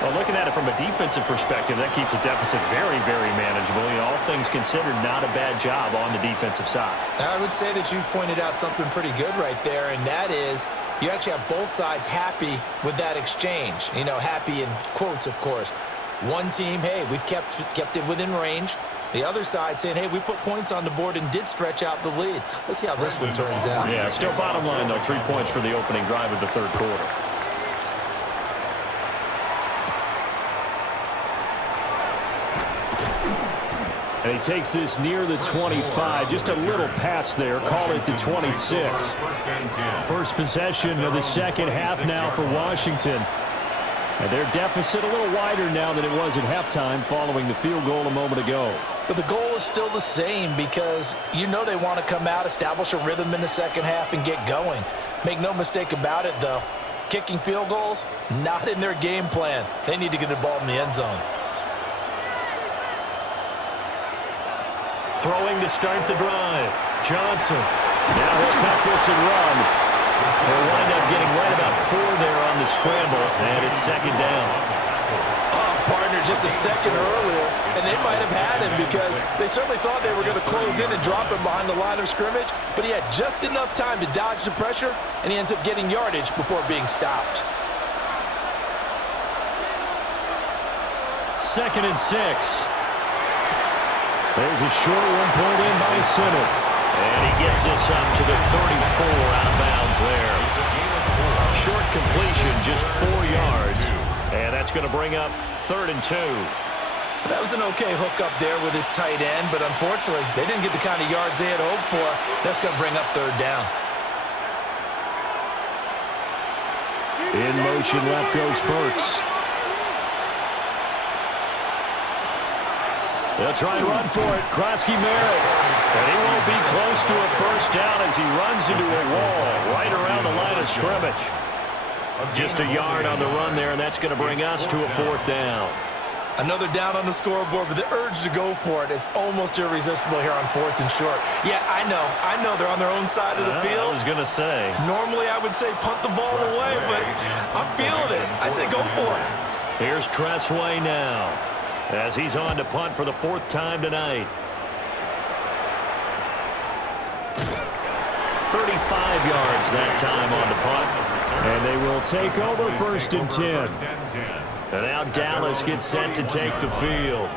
Well, looking at it from a defensive perspective, that keeps the deficit very, very manageable. You know, all things considered, not a bad job on the defensive side. I would say that you've pointed out something pretty good right there, and that is you actually have both sides happy with that exchange. You know, happy in quotes, of course. One team, hey, we've kept it within range. The other side saying, hey, we put points on the board and did stretch out the lead. Let's see how this one turns out. Yeah, still bottom line, though, 3 points for the opening drive of the 3rd quarter. And he takes this near the 25. Just a little pass there. Call it the 26. First possession of the second half now for Washington. And their deficit a little wider now than it was at halftime following the field goal a moment ago. But the goal is still the same because you know they want to come out, establish a rhythm in the second half, and get going. Make no mistake about it, though. Kicking field goals, not in their game plan. They need to get the ball in the end zone. Throwing to start the drive. Johnson. Now he'll take this and run. They'll wind up getting right about 4 there on the scramble, and it's 2nd down. Oh, partner, just a second earlier, and they might have had him because they certainly thought they were going to close in and drop him behind the line of scrimmage, but he had just enough time to dodge the pressure, and he ends up getting yardage before being stopped. 2nd and 6. There's a short one pulled in by Center. And he gets this up to the 34 out of bounds there. Short completion, just 4 yards. And that's going to bring up 3rd and 2. That was an okay hook up there with his tight end, but unfortunately, they didn't get the kind of yards they had hoped for. That's going to bring up 3rd down. In motion, left goes Burks. They'll try and run for it. Krosky Merritt. And he won't be close to a 1st down as he runs into a wall right around the line of scrimmage. Just a yard on the run there, and that's going to bring us to a 4th down. Another down on the scoreboard, but the urge to go for it is almost irresistible here on 4th and short. Yeah, I know they're on their own side of the field. I was going to say. Normally I would say punt the ball away, but I'm feeling it. I say go for it. Here's Tressway now, as he's on to punt for the 4th time tonight. 35 yards that time on the punt. And they will take over 1st and 10. And now Dallas gets set to take the field.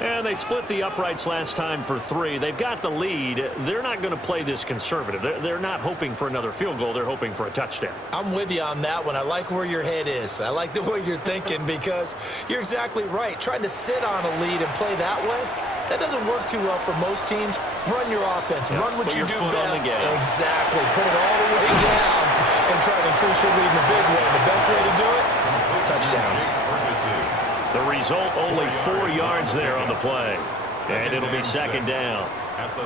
And they split the uprights last time for 3. They've got the lead. They're not going to play this conservative. They're not hoping for another field goal. They're hoping for a touchdown. I'm with you on that one. I like where your head is. I like the way you're thinking because you're exactly right. Trying to sit on a lead and play that way, that doesn't work too well for most teams. Run your offense. Yep. Run what you do best. Exactly. Put it all the way down and try to increase your lead in a big way. The best way to do it, touchdowns. The result, only 4 yards there on the play. And it'll be 2nd down.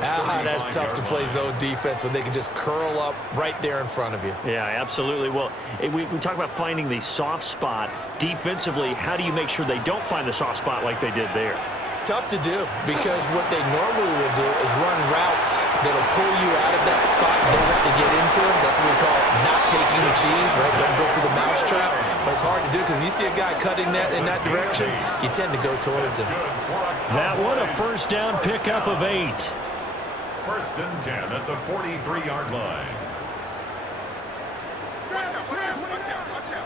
That's tough to play zone defense when they can just curl up right there in front of you. Yeah, absolutely. Well, we talk about finding the soft spot. Defensively, how do you make sure they don't find the soft spot like they did there? tough to do because what they normally will do is run routes that'll pull you out of that spot they want to get into. That's what we call not taking the cheese, right? Don't go for the mousetrap. But it's hard to do because when you see a guy cutting that in that direction, you tend to go towards him. That one a first down pickup of 8. First and 10 at the 43-yard line. Watch out.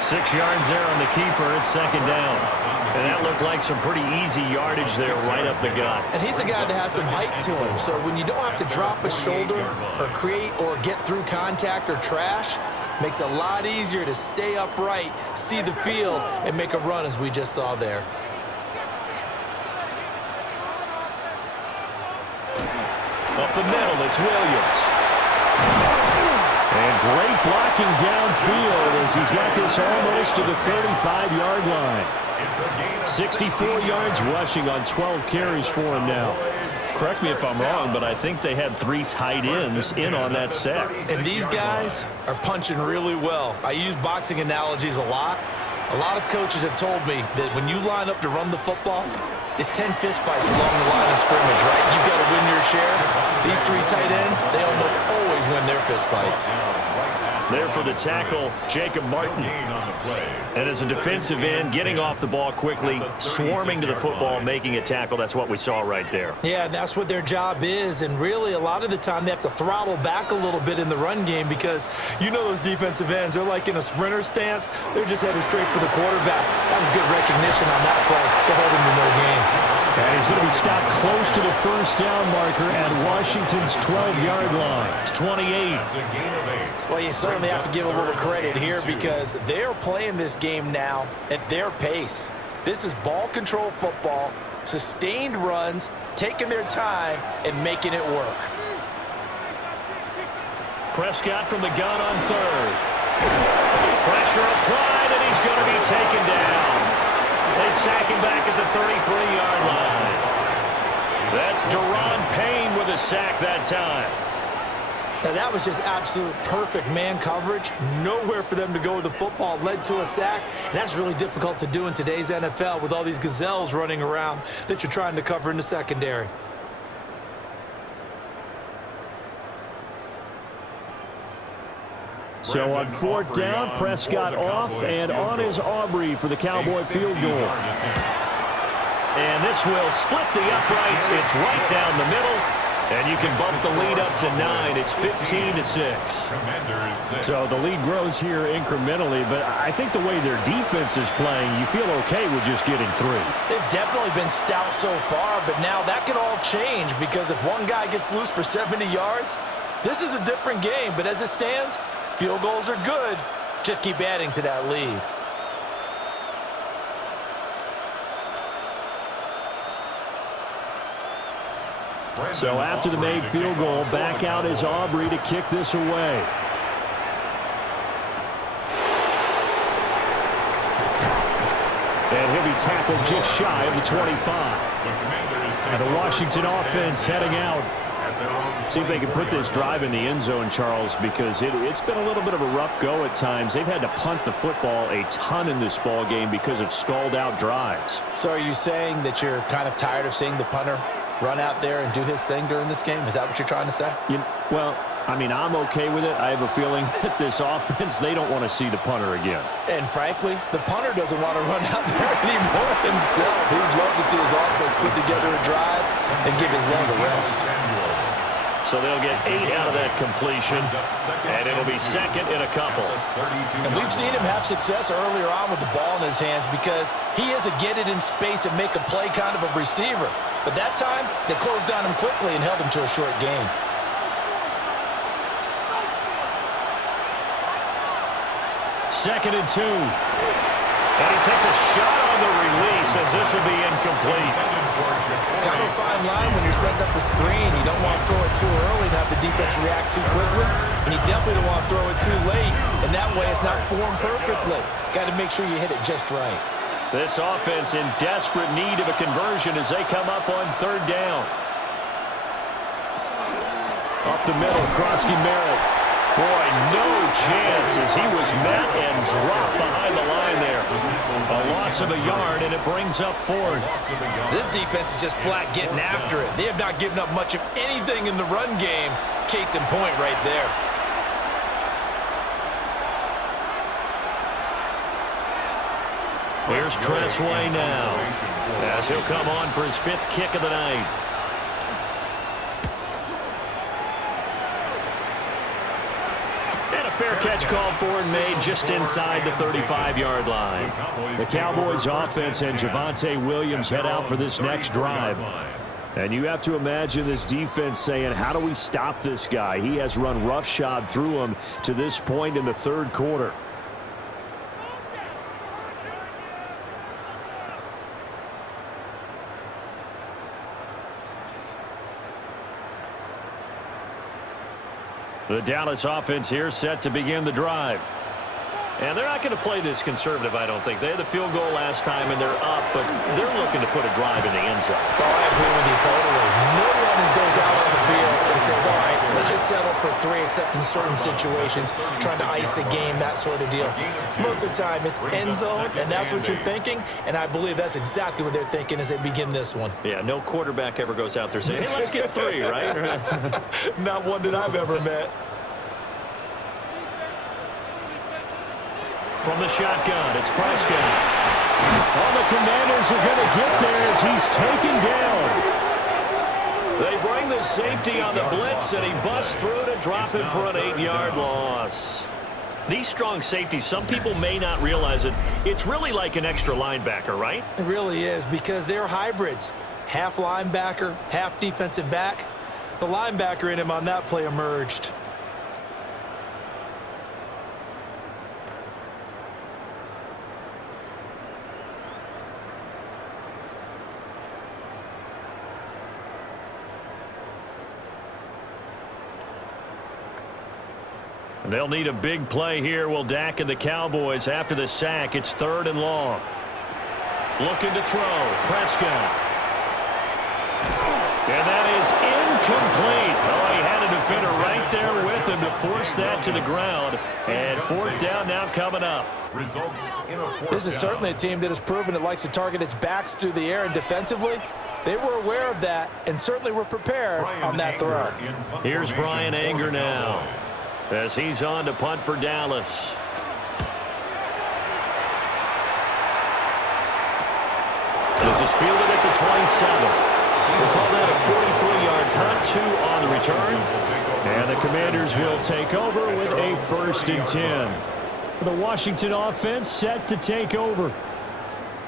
6 yards there on the keeper. It's second down. And that looked like some pretty easy yardage there right up the gut. And he's a guy that has some height to him. So when you don't have to drop a shoulder or create or get through contact or trash, makes it a lot easier to stay upright, see the field, and make a run as we just saw there. Up the middle, it's Williams. And great blocking downfield as he's got this almost to the 35-yard line. 64 yards rushing on 12 carries for him now. Correct me if I'm wrong, but I think they had 3 tight ends in on that set. And these guys are punching really well. I use boxing analogies a lot. A lot of coaches have told me that when you line up to run the football, it's 10 fistfights along the line of scrimmage, right? You've got to win your share. These 3 tight ends, they almost always win their fistfights. There for the tackle, Jacob Martin. And as a defensive end, getting off the ball quickly, swarming to the football, making a tackle. That's what we saw right there. Yeah, that's what their job is. And really, a lot of the time, they have to throttle back a little bit in the run game because you know those defensive ends, they're like in a sprinter stance. They're just headed straight for the quarterback. That was good recognition on that play to hold him to no gain. And he's going to be stopped close to the first down marker at Washington's 12-yard line. It's 28. Well, you certainly have to give a little credit here because they're playing this game now at their pace. This is ball control football, sustained runs, taking their time, and making it work. Prescott from the gun on third. Pressure applied, and he's going to be taken down. They sack him back at the 33-yard line. That's Deron Payne with a sack that time. Now, that was just absolute perfect man coverage. Nowhere for them to go with the football. Led to a sack, and that's really difficult to do in today's NFL with all these gazelles running around that you're trying to cover in the secondary. So on fourth down, Prescott off, and on is Aubrey for the Cowboy field goal. And this will split the uprights. It's right down the middle. And you can bump the lead up to 9. It's 15-6. So the lead grows here incrementally, but I think the way their defense is playing, you feel okay with just getting 3. They've definitely been stout so far, but now that can all change because if one guy gets loose for 70 yards, this is a different game. But as it stands, field goals are good. Just keep adding to that lead. So after the made field goal, back out is Aubrey to kick this away. And he'll be tackled just shy of the 25. And the Washington offense heading out. See if they can put this drive in the end zone, Charles, because it's been a little bit of a rough go at times. They've had to punt the football a ton in this ball game because of stalled-out drives. So are you saying that you're kind of tired of seeing the punter run out there and do his thing during this game? Is that what you're trying to say? Well, I mean, I'm okay with it. I have a feeling that this offense, they don't want to see the punter again. And frankly, the punter doesn't want to run out there anymore himself. He'd love to see his offense put together a drive and give his leg a rest. So they'll get 8 out of that completion, and it'll be second in a couple. And we've seen him have success earlier on with the ball in his hands because he is a get it in space and make a play kind of a receiver. But that time, they closed down him quickly and held him to a short gain. Second and 2. And he takes a shot on the release as this will be incomplete. Kind of a fine line when you're setting up a screen. You don't want to throw it too early to have the defense react too quickly. And you definitely don't want to throw it too late. And that way it's not formed perfectly. Got to make sure you hit it just right. This offense in desperate need of a conversion as they come up on third down. Up the middle, Krosky Merritt. Boy, no chance as he was met and dropped behind the line there. A loss of a yard, and it brings up fourth. This defense is just flat getting after it. They have not given up much of anything in the run game. Case in point right there. Here's Tressway now, as he'll come on for his 5th kick of the night. And a fair catch called for and made just inside the 35-yard line. The Cowboys offense and Javonte Williams head out for this next drive. And you have to imagine this defense saying, how do we stop this guy? He has run roughshod through him to this point in the 3rd quarter. The Dallas offense here set to begin the drive. And they're not going to play this conservative, I don't think. They had the field goal last time, and they're up, but they're looking to put a drive in the end zone. Oh, I agree with you totally. No one goes out on the field and says, all right, let's just settle for 3, except in certain situations, trying to ice a game, that sort of deal. Most of the time, it's end zone, and that's what you're thinking, and I believe that's exactly what they're thinking as they begin this one. Yeah, no quarterback ever goes out there saying, hey, let's get 3, right? Not one that I've ever met. From the shotgun, it's Prescott. All the Commanders are going to get there as he's taken down. They bring the safety on the blitz, and he busts through to drop him for an 8-yard loss. These strong safeties, some people may not realize it. It's really like an extra linebacker, right? It really is, because they're hybrids. Half linebacker, half defensive back. The linebacker in him on that play emerged. They'll need a big play here, will Dak and the Cowboys. After the sack, it's 3rd and long. Looking to throw, Prescott. And that is incomplete. Oh, he had a defender right there with him to force that to the ground. And 4th down now coming up. This is certainly a team that has proven it likes to target its backs through the air, and defensively, they were aware of that and certainly were prepared on that throw. Here's Brian Anger now, as he's on to punt for Dallas. This is fielded at the 27. We'll call that a 43-yard punt, 2 on the return. And the Commanders will take over with a 1st and 10. The Washington offense set to take over.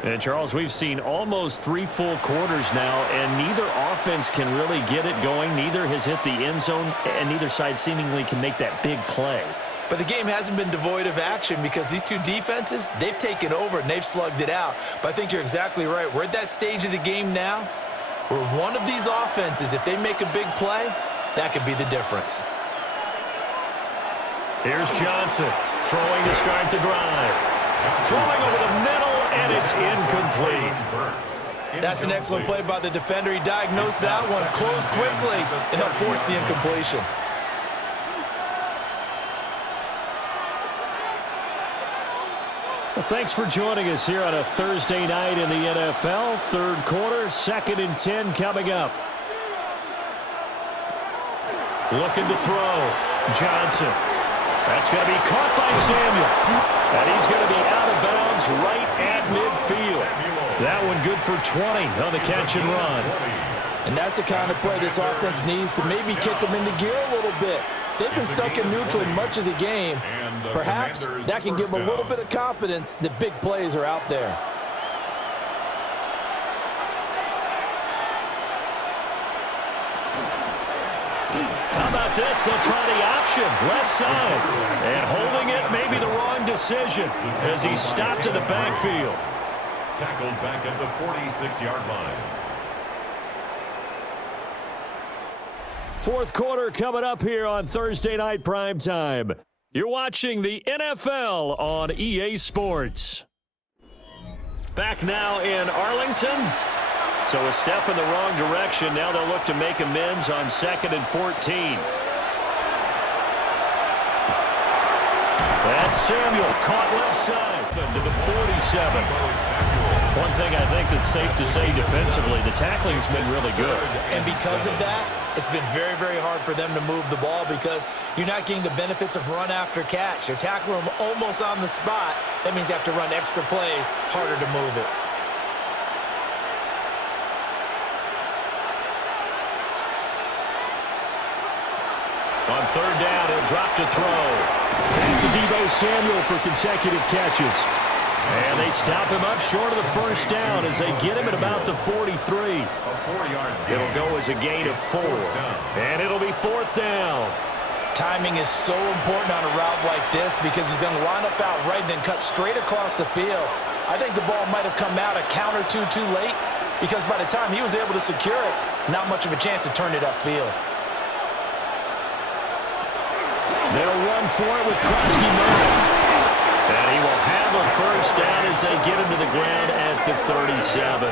And, Charles, we've seen almost 3 full quarters now, and neither offense can really get it going. Neither has hit the end zone, and neither side seemingly can make that big play. But the game hasn't been devoid of action because these two defenses, they've taken over and they've slugged it out. But I think you're exactly right. We're at that stage of the game now where one of these offenses, if they make a big play, that could be the difference. Here's Johnson throwing to start the drive. Throwing over the middle, and it's incomplete. That's an excellent play by the defender. He diagnosed that one, closed quickly, and helped force the incompletion. Well, thanks for joining us here on a Thursday night in the NFL. 3rd quarter, 2nd and 10 coming up. Looking to throw. Johnson. That's going to be caught by Samuel. And he's going to be out of bounds right at midfield. That one good for 20 on the catch and run. And that's the kind of play this offense needs to maybe kick them into gear a little bit. They've been stuck in neutral much of the game. Perhaps that can give them a little bit of confidence that big plays are out there. How about this? They'll try the option, left side. And holding it may be the wrong decision as he's stopped in the backfield. Tackled back at the 46-yard line. 4th quarter coming up here on Thursday Night Primetime. You're watching the NFL on EA Sports. Back now in Arlington. So a step in the wrong direction. Now they'll look to make amends on 2nd and 14. It's Samuel caught left side to the 47. One thing I think that's safe to say defensively, the tackling's been really good. And because of that, it's been very, very hard for them to move the ball because you're not getting the benefits of run after catch. You're tackling them almost on the spot. That means you have to run extra plays, harder to move it. On third down, he'll drop to throw. Back to Deebo Samuel for consecutive catches. And they stop him up short of the first down as they get him at about the 43. It'll go as a gain of 4. And it'll be fourth down. Timing is so important on a route like this because he's going to line up out right and then cut straight across the field. I think the ball might have come out a count or two too late because by the time he was able to secure it, not much of a chance to turn it upfield. They'll run for it with Krosky. And he will have a first down as they get him to the ground at the 37.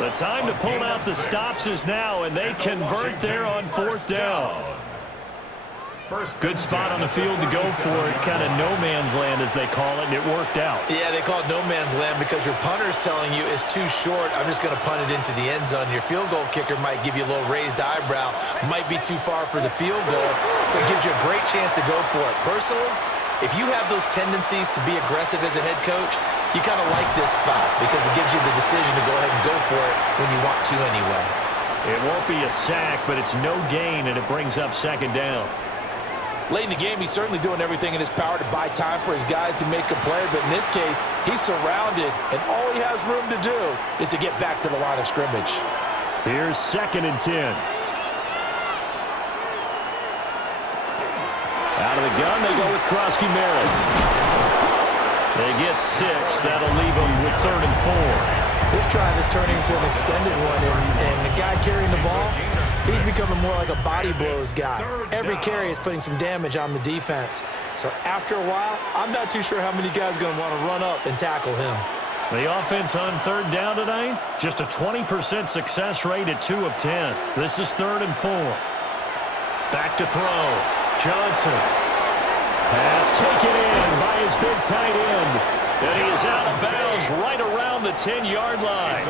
The time to pull out the stops is now, and they convert there on fourth down. Good spot on the field to go for it, kind of no man's land as they call it, and it worked out. Yeah, they call it no man's land because your punter's telling you it's too short. I'm just going to punt it into the end zone. Your field goal kicker might give you a little raised eyebrow, might be too far for the field goal, so it gives you a great chance to go for it. Personally, if you have those tendencies to be aggressive as a head coach, you kind of like this spot because it gives you the decision to go ahead and go for it when you want to anyway. It won't be a sack, but it's no gain, and it brings up second down. Late in the game, he's certainly doing everything in his power to buy time for his guys to make a play, but in this case, he's surrounded, and all he has room to do is to get back to the line of scrimmage. Here's 2nd and 10. Out of the gun, they go with Krosky Merritt. They get 6. That'll leave them with 3rd and 4. This drive is turning into an extended one, and the guy carrying the ball, he's becoming more like a body blows guy. Every carry is putting some damage on the defense. So after a while, I'm not too sure how many guys are going to want to run up and tackle him. The offense on third down tonight, just a 20% success rate at 2 of 10. This is 3rd and 4. Back to throw. Johnson. Pass taken in by his big tight end. And he is out of bounds right around the 10-yard line.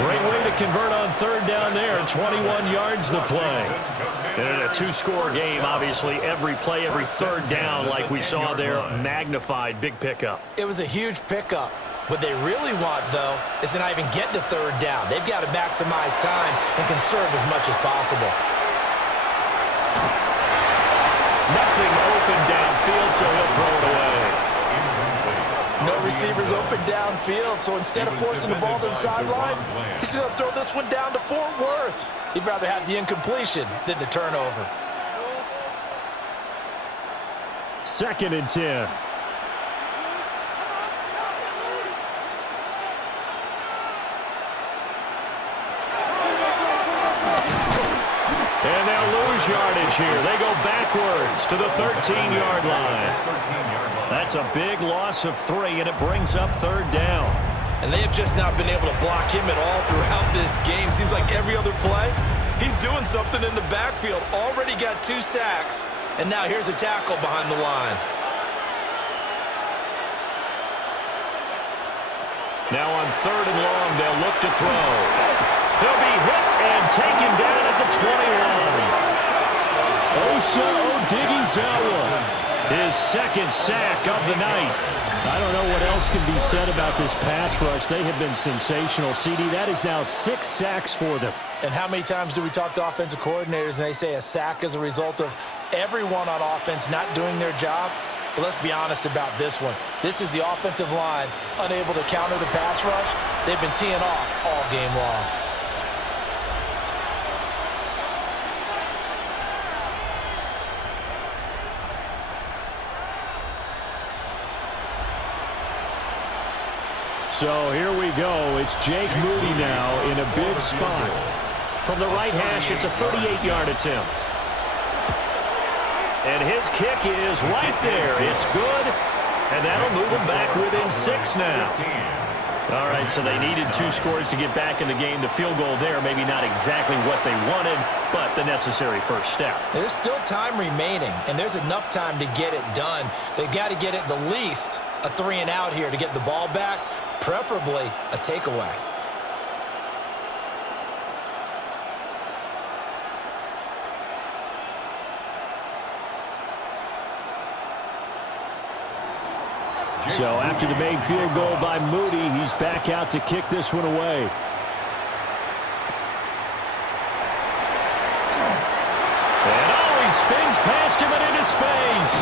Great way to convert on third down there. 21 yards the play. And in a 2-score game, obviously, every play, every third down, like we saw there, magnified. Big pickup. It was a huge pickup. What they really want, though, is to not even get to third down. They've got to maximize time and conserve as much as possible. Nothing open downfield, so he'll throw it away. No receivers open downfield, so instead of forcing the ball to the sideline, he's going to throw this one down to Fort Worth. He'd rather have the incompletion than the turnover. 2nd and 10. And they'll lose yardage here. They go backwards to the 13-yard line. That's a big loss of 3, and it brings up third down. And they have just not been able to block him at all throughout this game. Seems like every other play, he's doing something in the backfield. Already got 2 sacks, and now here's a tackle behind the line. Now on 3rd and long, they'll look to throw. He'll be hit and taken down at the 21. Osa Odighizuwa, his 2nd sack of the night. I don't know what else can be said about this pass rush. They have been sensational. CD, that is now 6 sacks for them. And how many times do we talk to offensive coordinators and they say a sack is a result of everyone on offense not doing their job? But let's be honest about this one. This is the offensive line unable to counter the pass rush. They've been teeing off all game long. So here we go. It's Jake Moody now in a big spot. From the right hash, it's a 38-yard attempt. And his kick is right there. It's good. And that'll move him back within 6 now. All right, so they needed 2 scores to get back in the game. The field goal there, maybe not exactly what they wanted, but the necessary first step. There's still time remaining, and there's enough time to get it done. They've got to get it the least a 3-and-out here to get the ball back, preferably a takeaway. So after the made field goal by Moody, he's back out to kick this one away. And he spins past him and into space.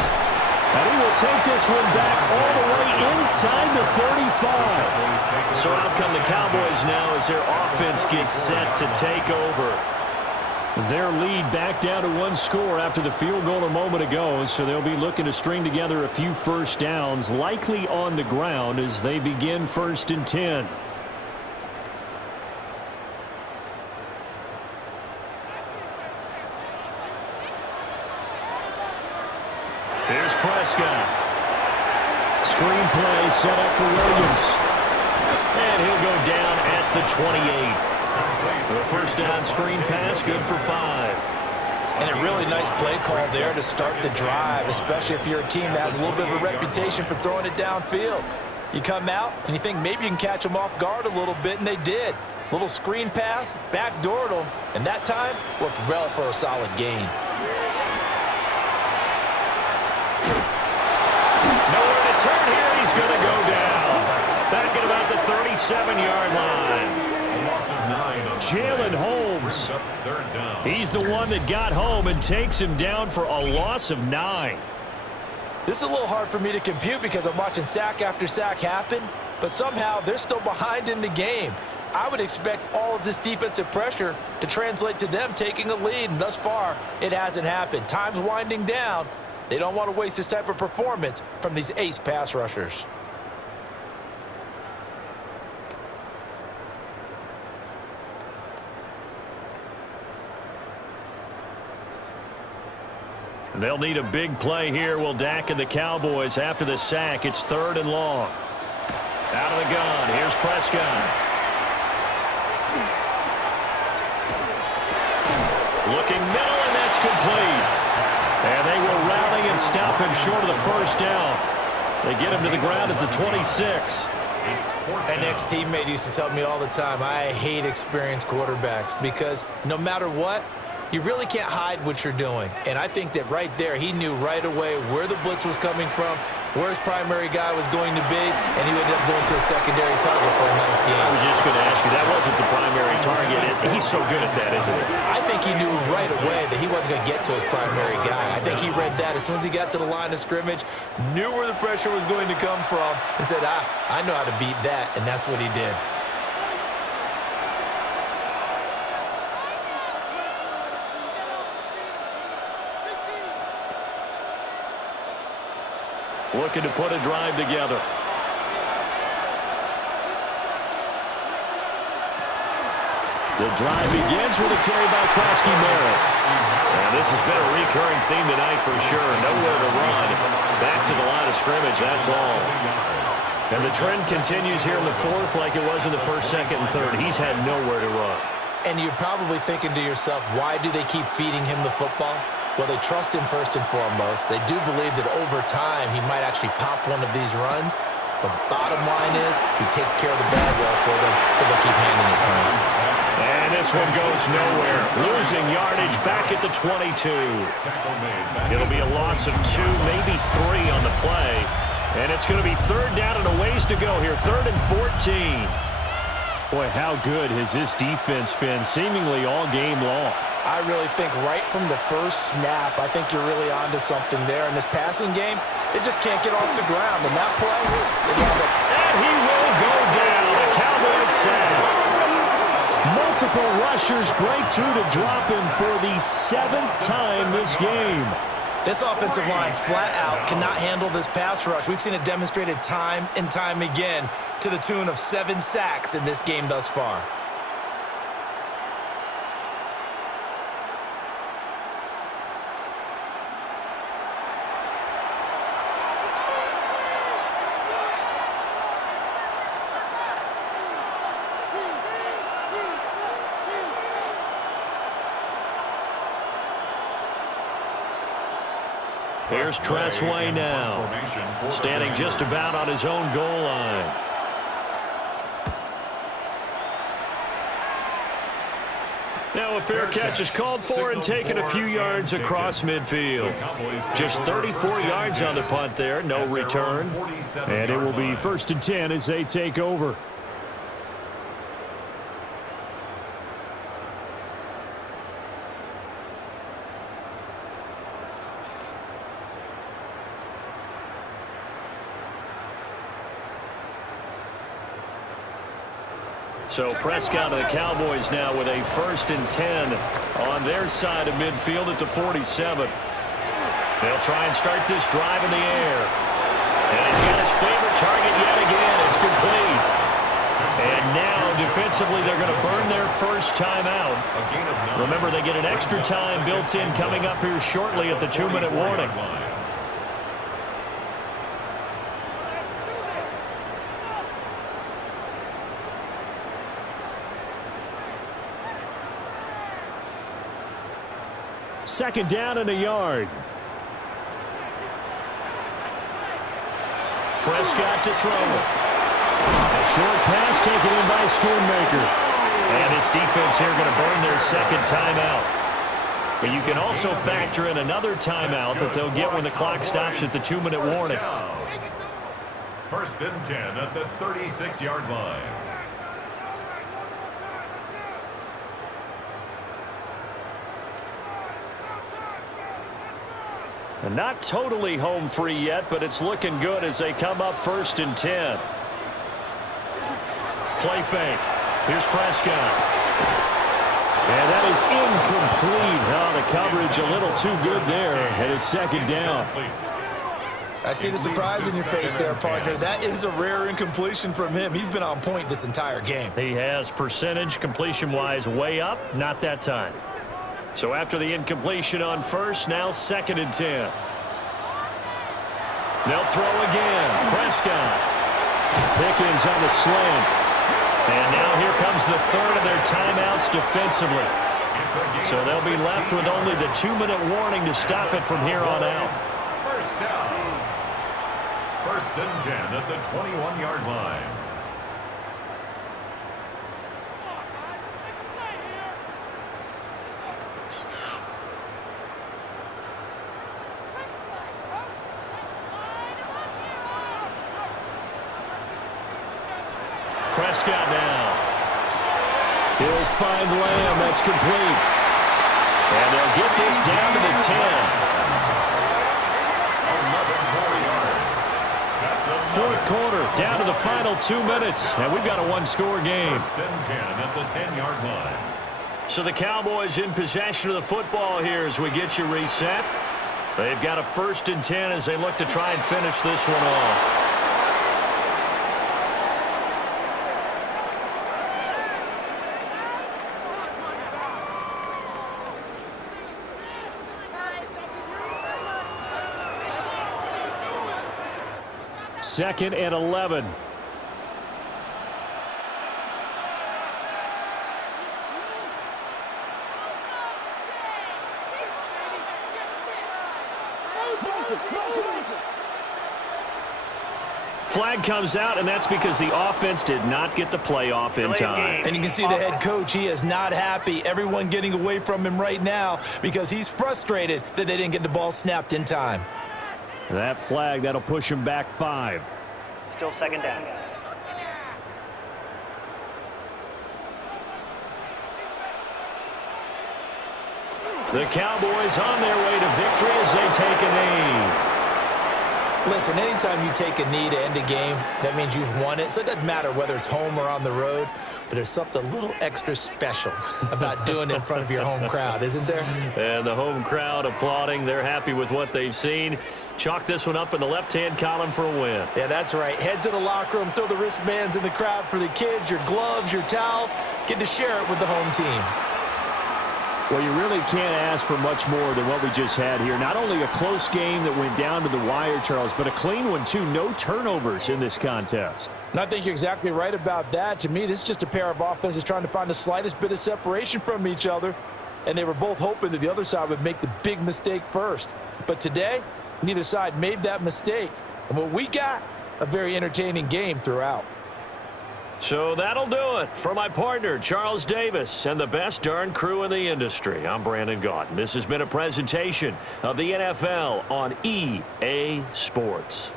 And he will take this one back all the way inside the 35. So out come the Cowboys now as their offense gets set to take over. Their lead back down to 1 score after the field goal a moment ago, so they'll be looking to string together a few first downs, likely on the ground as they begin 1st and 10. Here's Prescott. Screenplay set up for Williams. And he'll go down at the 28. A first down screen pass, good for 5. And a really nice play call there to start the drive, especially if you're a team that has a little bit of a reputation for throwing it downfield. You come out and you think maybe you can catch them off guard a little bit, and they did. Little screen pass, backdoored them, and that time worked well for a solid gain. Nowhere to turn here. He's going to go down. Back at about the 37-yard line. Jalen Holmes. He's the one that got home and takes him down for a loss of 9. This is a little hard for me to compute because I'm watching sack after sack happen, but somehow they're still behind in the game. I would expect all of this defensive pressure to translate to them taking a lead, and thus far, it hasn't happened. Time's winding down. They don't want to waste this type of performance from these ace pass rushers. They'll need a big play here. Will Dak and the Cowboys after the sack. It's 3rd and long. Out of the gun. Here's Prescott. Looking middle, and that's complete. And they will rally and stop him short of the first down. They get him to the ground at the 26. An ex-teammate used to tell me all the time, I hate experienced quarterbacks because no matter what, you really can't hide what you're doing. And I think that right there, he knew right away where the blitz was coming from, where his primary guy was going to be, and he ended up going to a secondary target for a nice game. I was just going to ask you, that wasn't the primary target. He's so good at that, isn't he? I think he knew right away that he wasn't going to get to his primary guy. I think he read that as soon as he got to the line of scrimmage, knew where the pressure was going to come from, and said, I know how to beat that, and that's what he did. Looking to put a drive together. The drive begins with a carry by Krosky Merritt. And this has been a recurring theme tonight for sure. Nowhere to run. Back to the line of scrimmage, that's all. And the trend continues here in the 4th like it was in the 1st, 2nd, and 3rd. He's had nowhere to run. And you're probably thinking to yourself, why do they keep feeding him the football? Well, they trust him first and foremost. They do believe that over time he might actually pop one of these runs. The bottom line is he takes care of the ball well for them, so they'll keep handing it to him. And this one goes nowhere. Losing yardage back at the 22. It'll be a loss of 2, maybe 3 on the play. And it's going to be 3rd down and a ways to go here. 3rd and 14. Boy, how good has this defense been seemingly all game long? I really think right from the first snap, I think you're really onto something there. In this passing game, they just can't get off the ground. And that play, they love it. And he will go down. A Cowboys sack. Multiple rushers break through to drop him for the 7th time this game. This offensive line flat out cannot handle this pass rush. We've seen it demonstrated time and time again to the tune of 7 sacks in this game thus far. Here's Tressway now, standing just about on his own goal line. Now a fair catch is called for and taken a few yards across midfield. Just 34 yards on the punt there, no return. And it will be 1st and 10 as they take over. So Prescott and the Cowboys now with a 1st and 10 on their side of midfield at the 47. They'll try and start this drive in the air. And he's got his favorite target yet again. It's complete. And now defensively they're going to burn their first timeout. Remember, they get an extra time built in coming up here shortly at the 2-minute warning. Second down and a yard. Prescott to throw. A short pass taken in by Schoonmaker. And this defense here going to burn their second timeout. But you can also factor in another timeout that they'll get when the clock stops at the 2-minute warning. 1st and 10 at the 36-yard line. And not totally home free yet, but it's looking good as they come up 1st and 10. Play fake. Here's Prescott. And that is incomplete. Oh, the coverage a little too good there, and it's 2nd down. I see the surprise in your face there, partner. That is a rare incompletion from him. He's been on point this entire game. He has percentage completion-wise way up, not that time. So after the incompletion on 1st, now 2nd and 10. They'll throw again. Prescott. Pickens on the slant. And now here comes the 3rd of their timeouts defensively. So they'll be left with only the 2-minute warning to stop it from here on out. 1st down. 1st and 10 at the 21-yard line. Prescott now. He'll find Lamb. That's complete. And they'll get this down to the 10. 4th quarter, down to the final 2 minutes. And we've got a one-score game. 1st and 10 at the 10-yard line. So the Cowboys in possession of the football here as we get you reset. They've got a 1st and 10 as they look to try and finish this one off. Second and 11. Flag comes out, and that's because the offense did not get the play off in time. And you can see the head coach, he is not happy. Everyone getting away from him right now because he's frustrated that they didn't get the ball snapped in time. That flag, that'll push him back 5. Still 2nd down. The Cowboys on their way to victory as they take a knee. Listen, anytime you take a knee to end a game, that means you've won it. So it doesn't matter whether it's home or on the road, but there's something a little extra special about doing it in front of your home crowd, isn't there? And the home crowd applauding. They're happy with what they've seen. Chalk this one up in the left-hand column for a win. Yeah, that's right. Head to the locker room, throw the wristbands in the crowd for the kids, your gloves, your towels. Get to share it with the home team. Well, you really can't ask for much more than what we just had here. Not only a close game that went down to the wire, Charles, but a clean one, too. No turnovers in this contest. And I think you're exactly right about that. To me, this is just a pair of offenses trying to find the slightest bit of separation from each other. And they were both hoping that the other side would make the big mistake first. But today, Neither side made that mistake. And what we got, a very entertaining game throughout. So that'll do it for my partner, Charles Davis, and the best darn crew in the industry. I'm Brandon Gaudin. This has been a presentation of the NFL on EA Sports.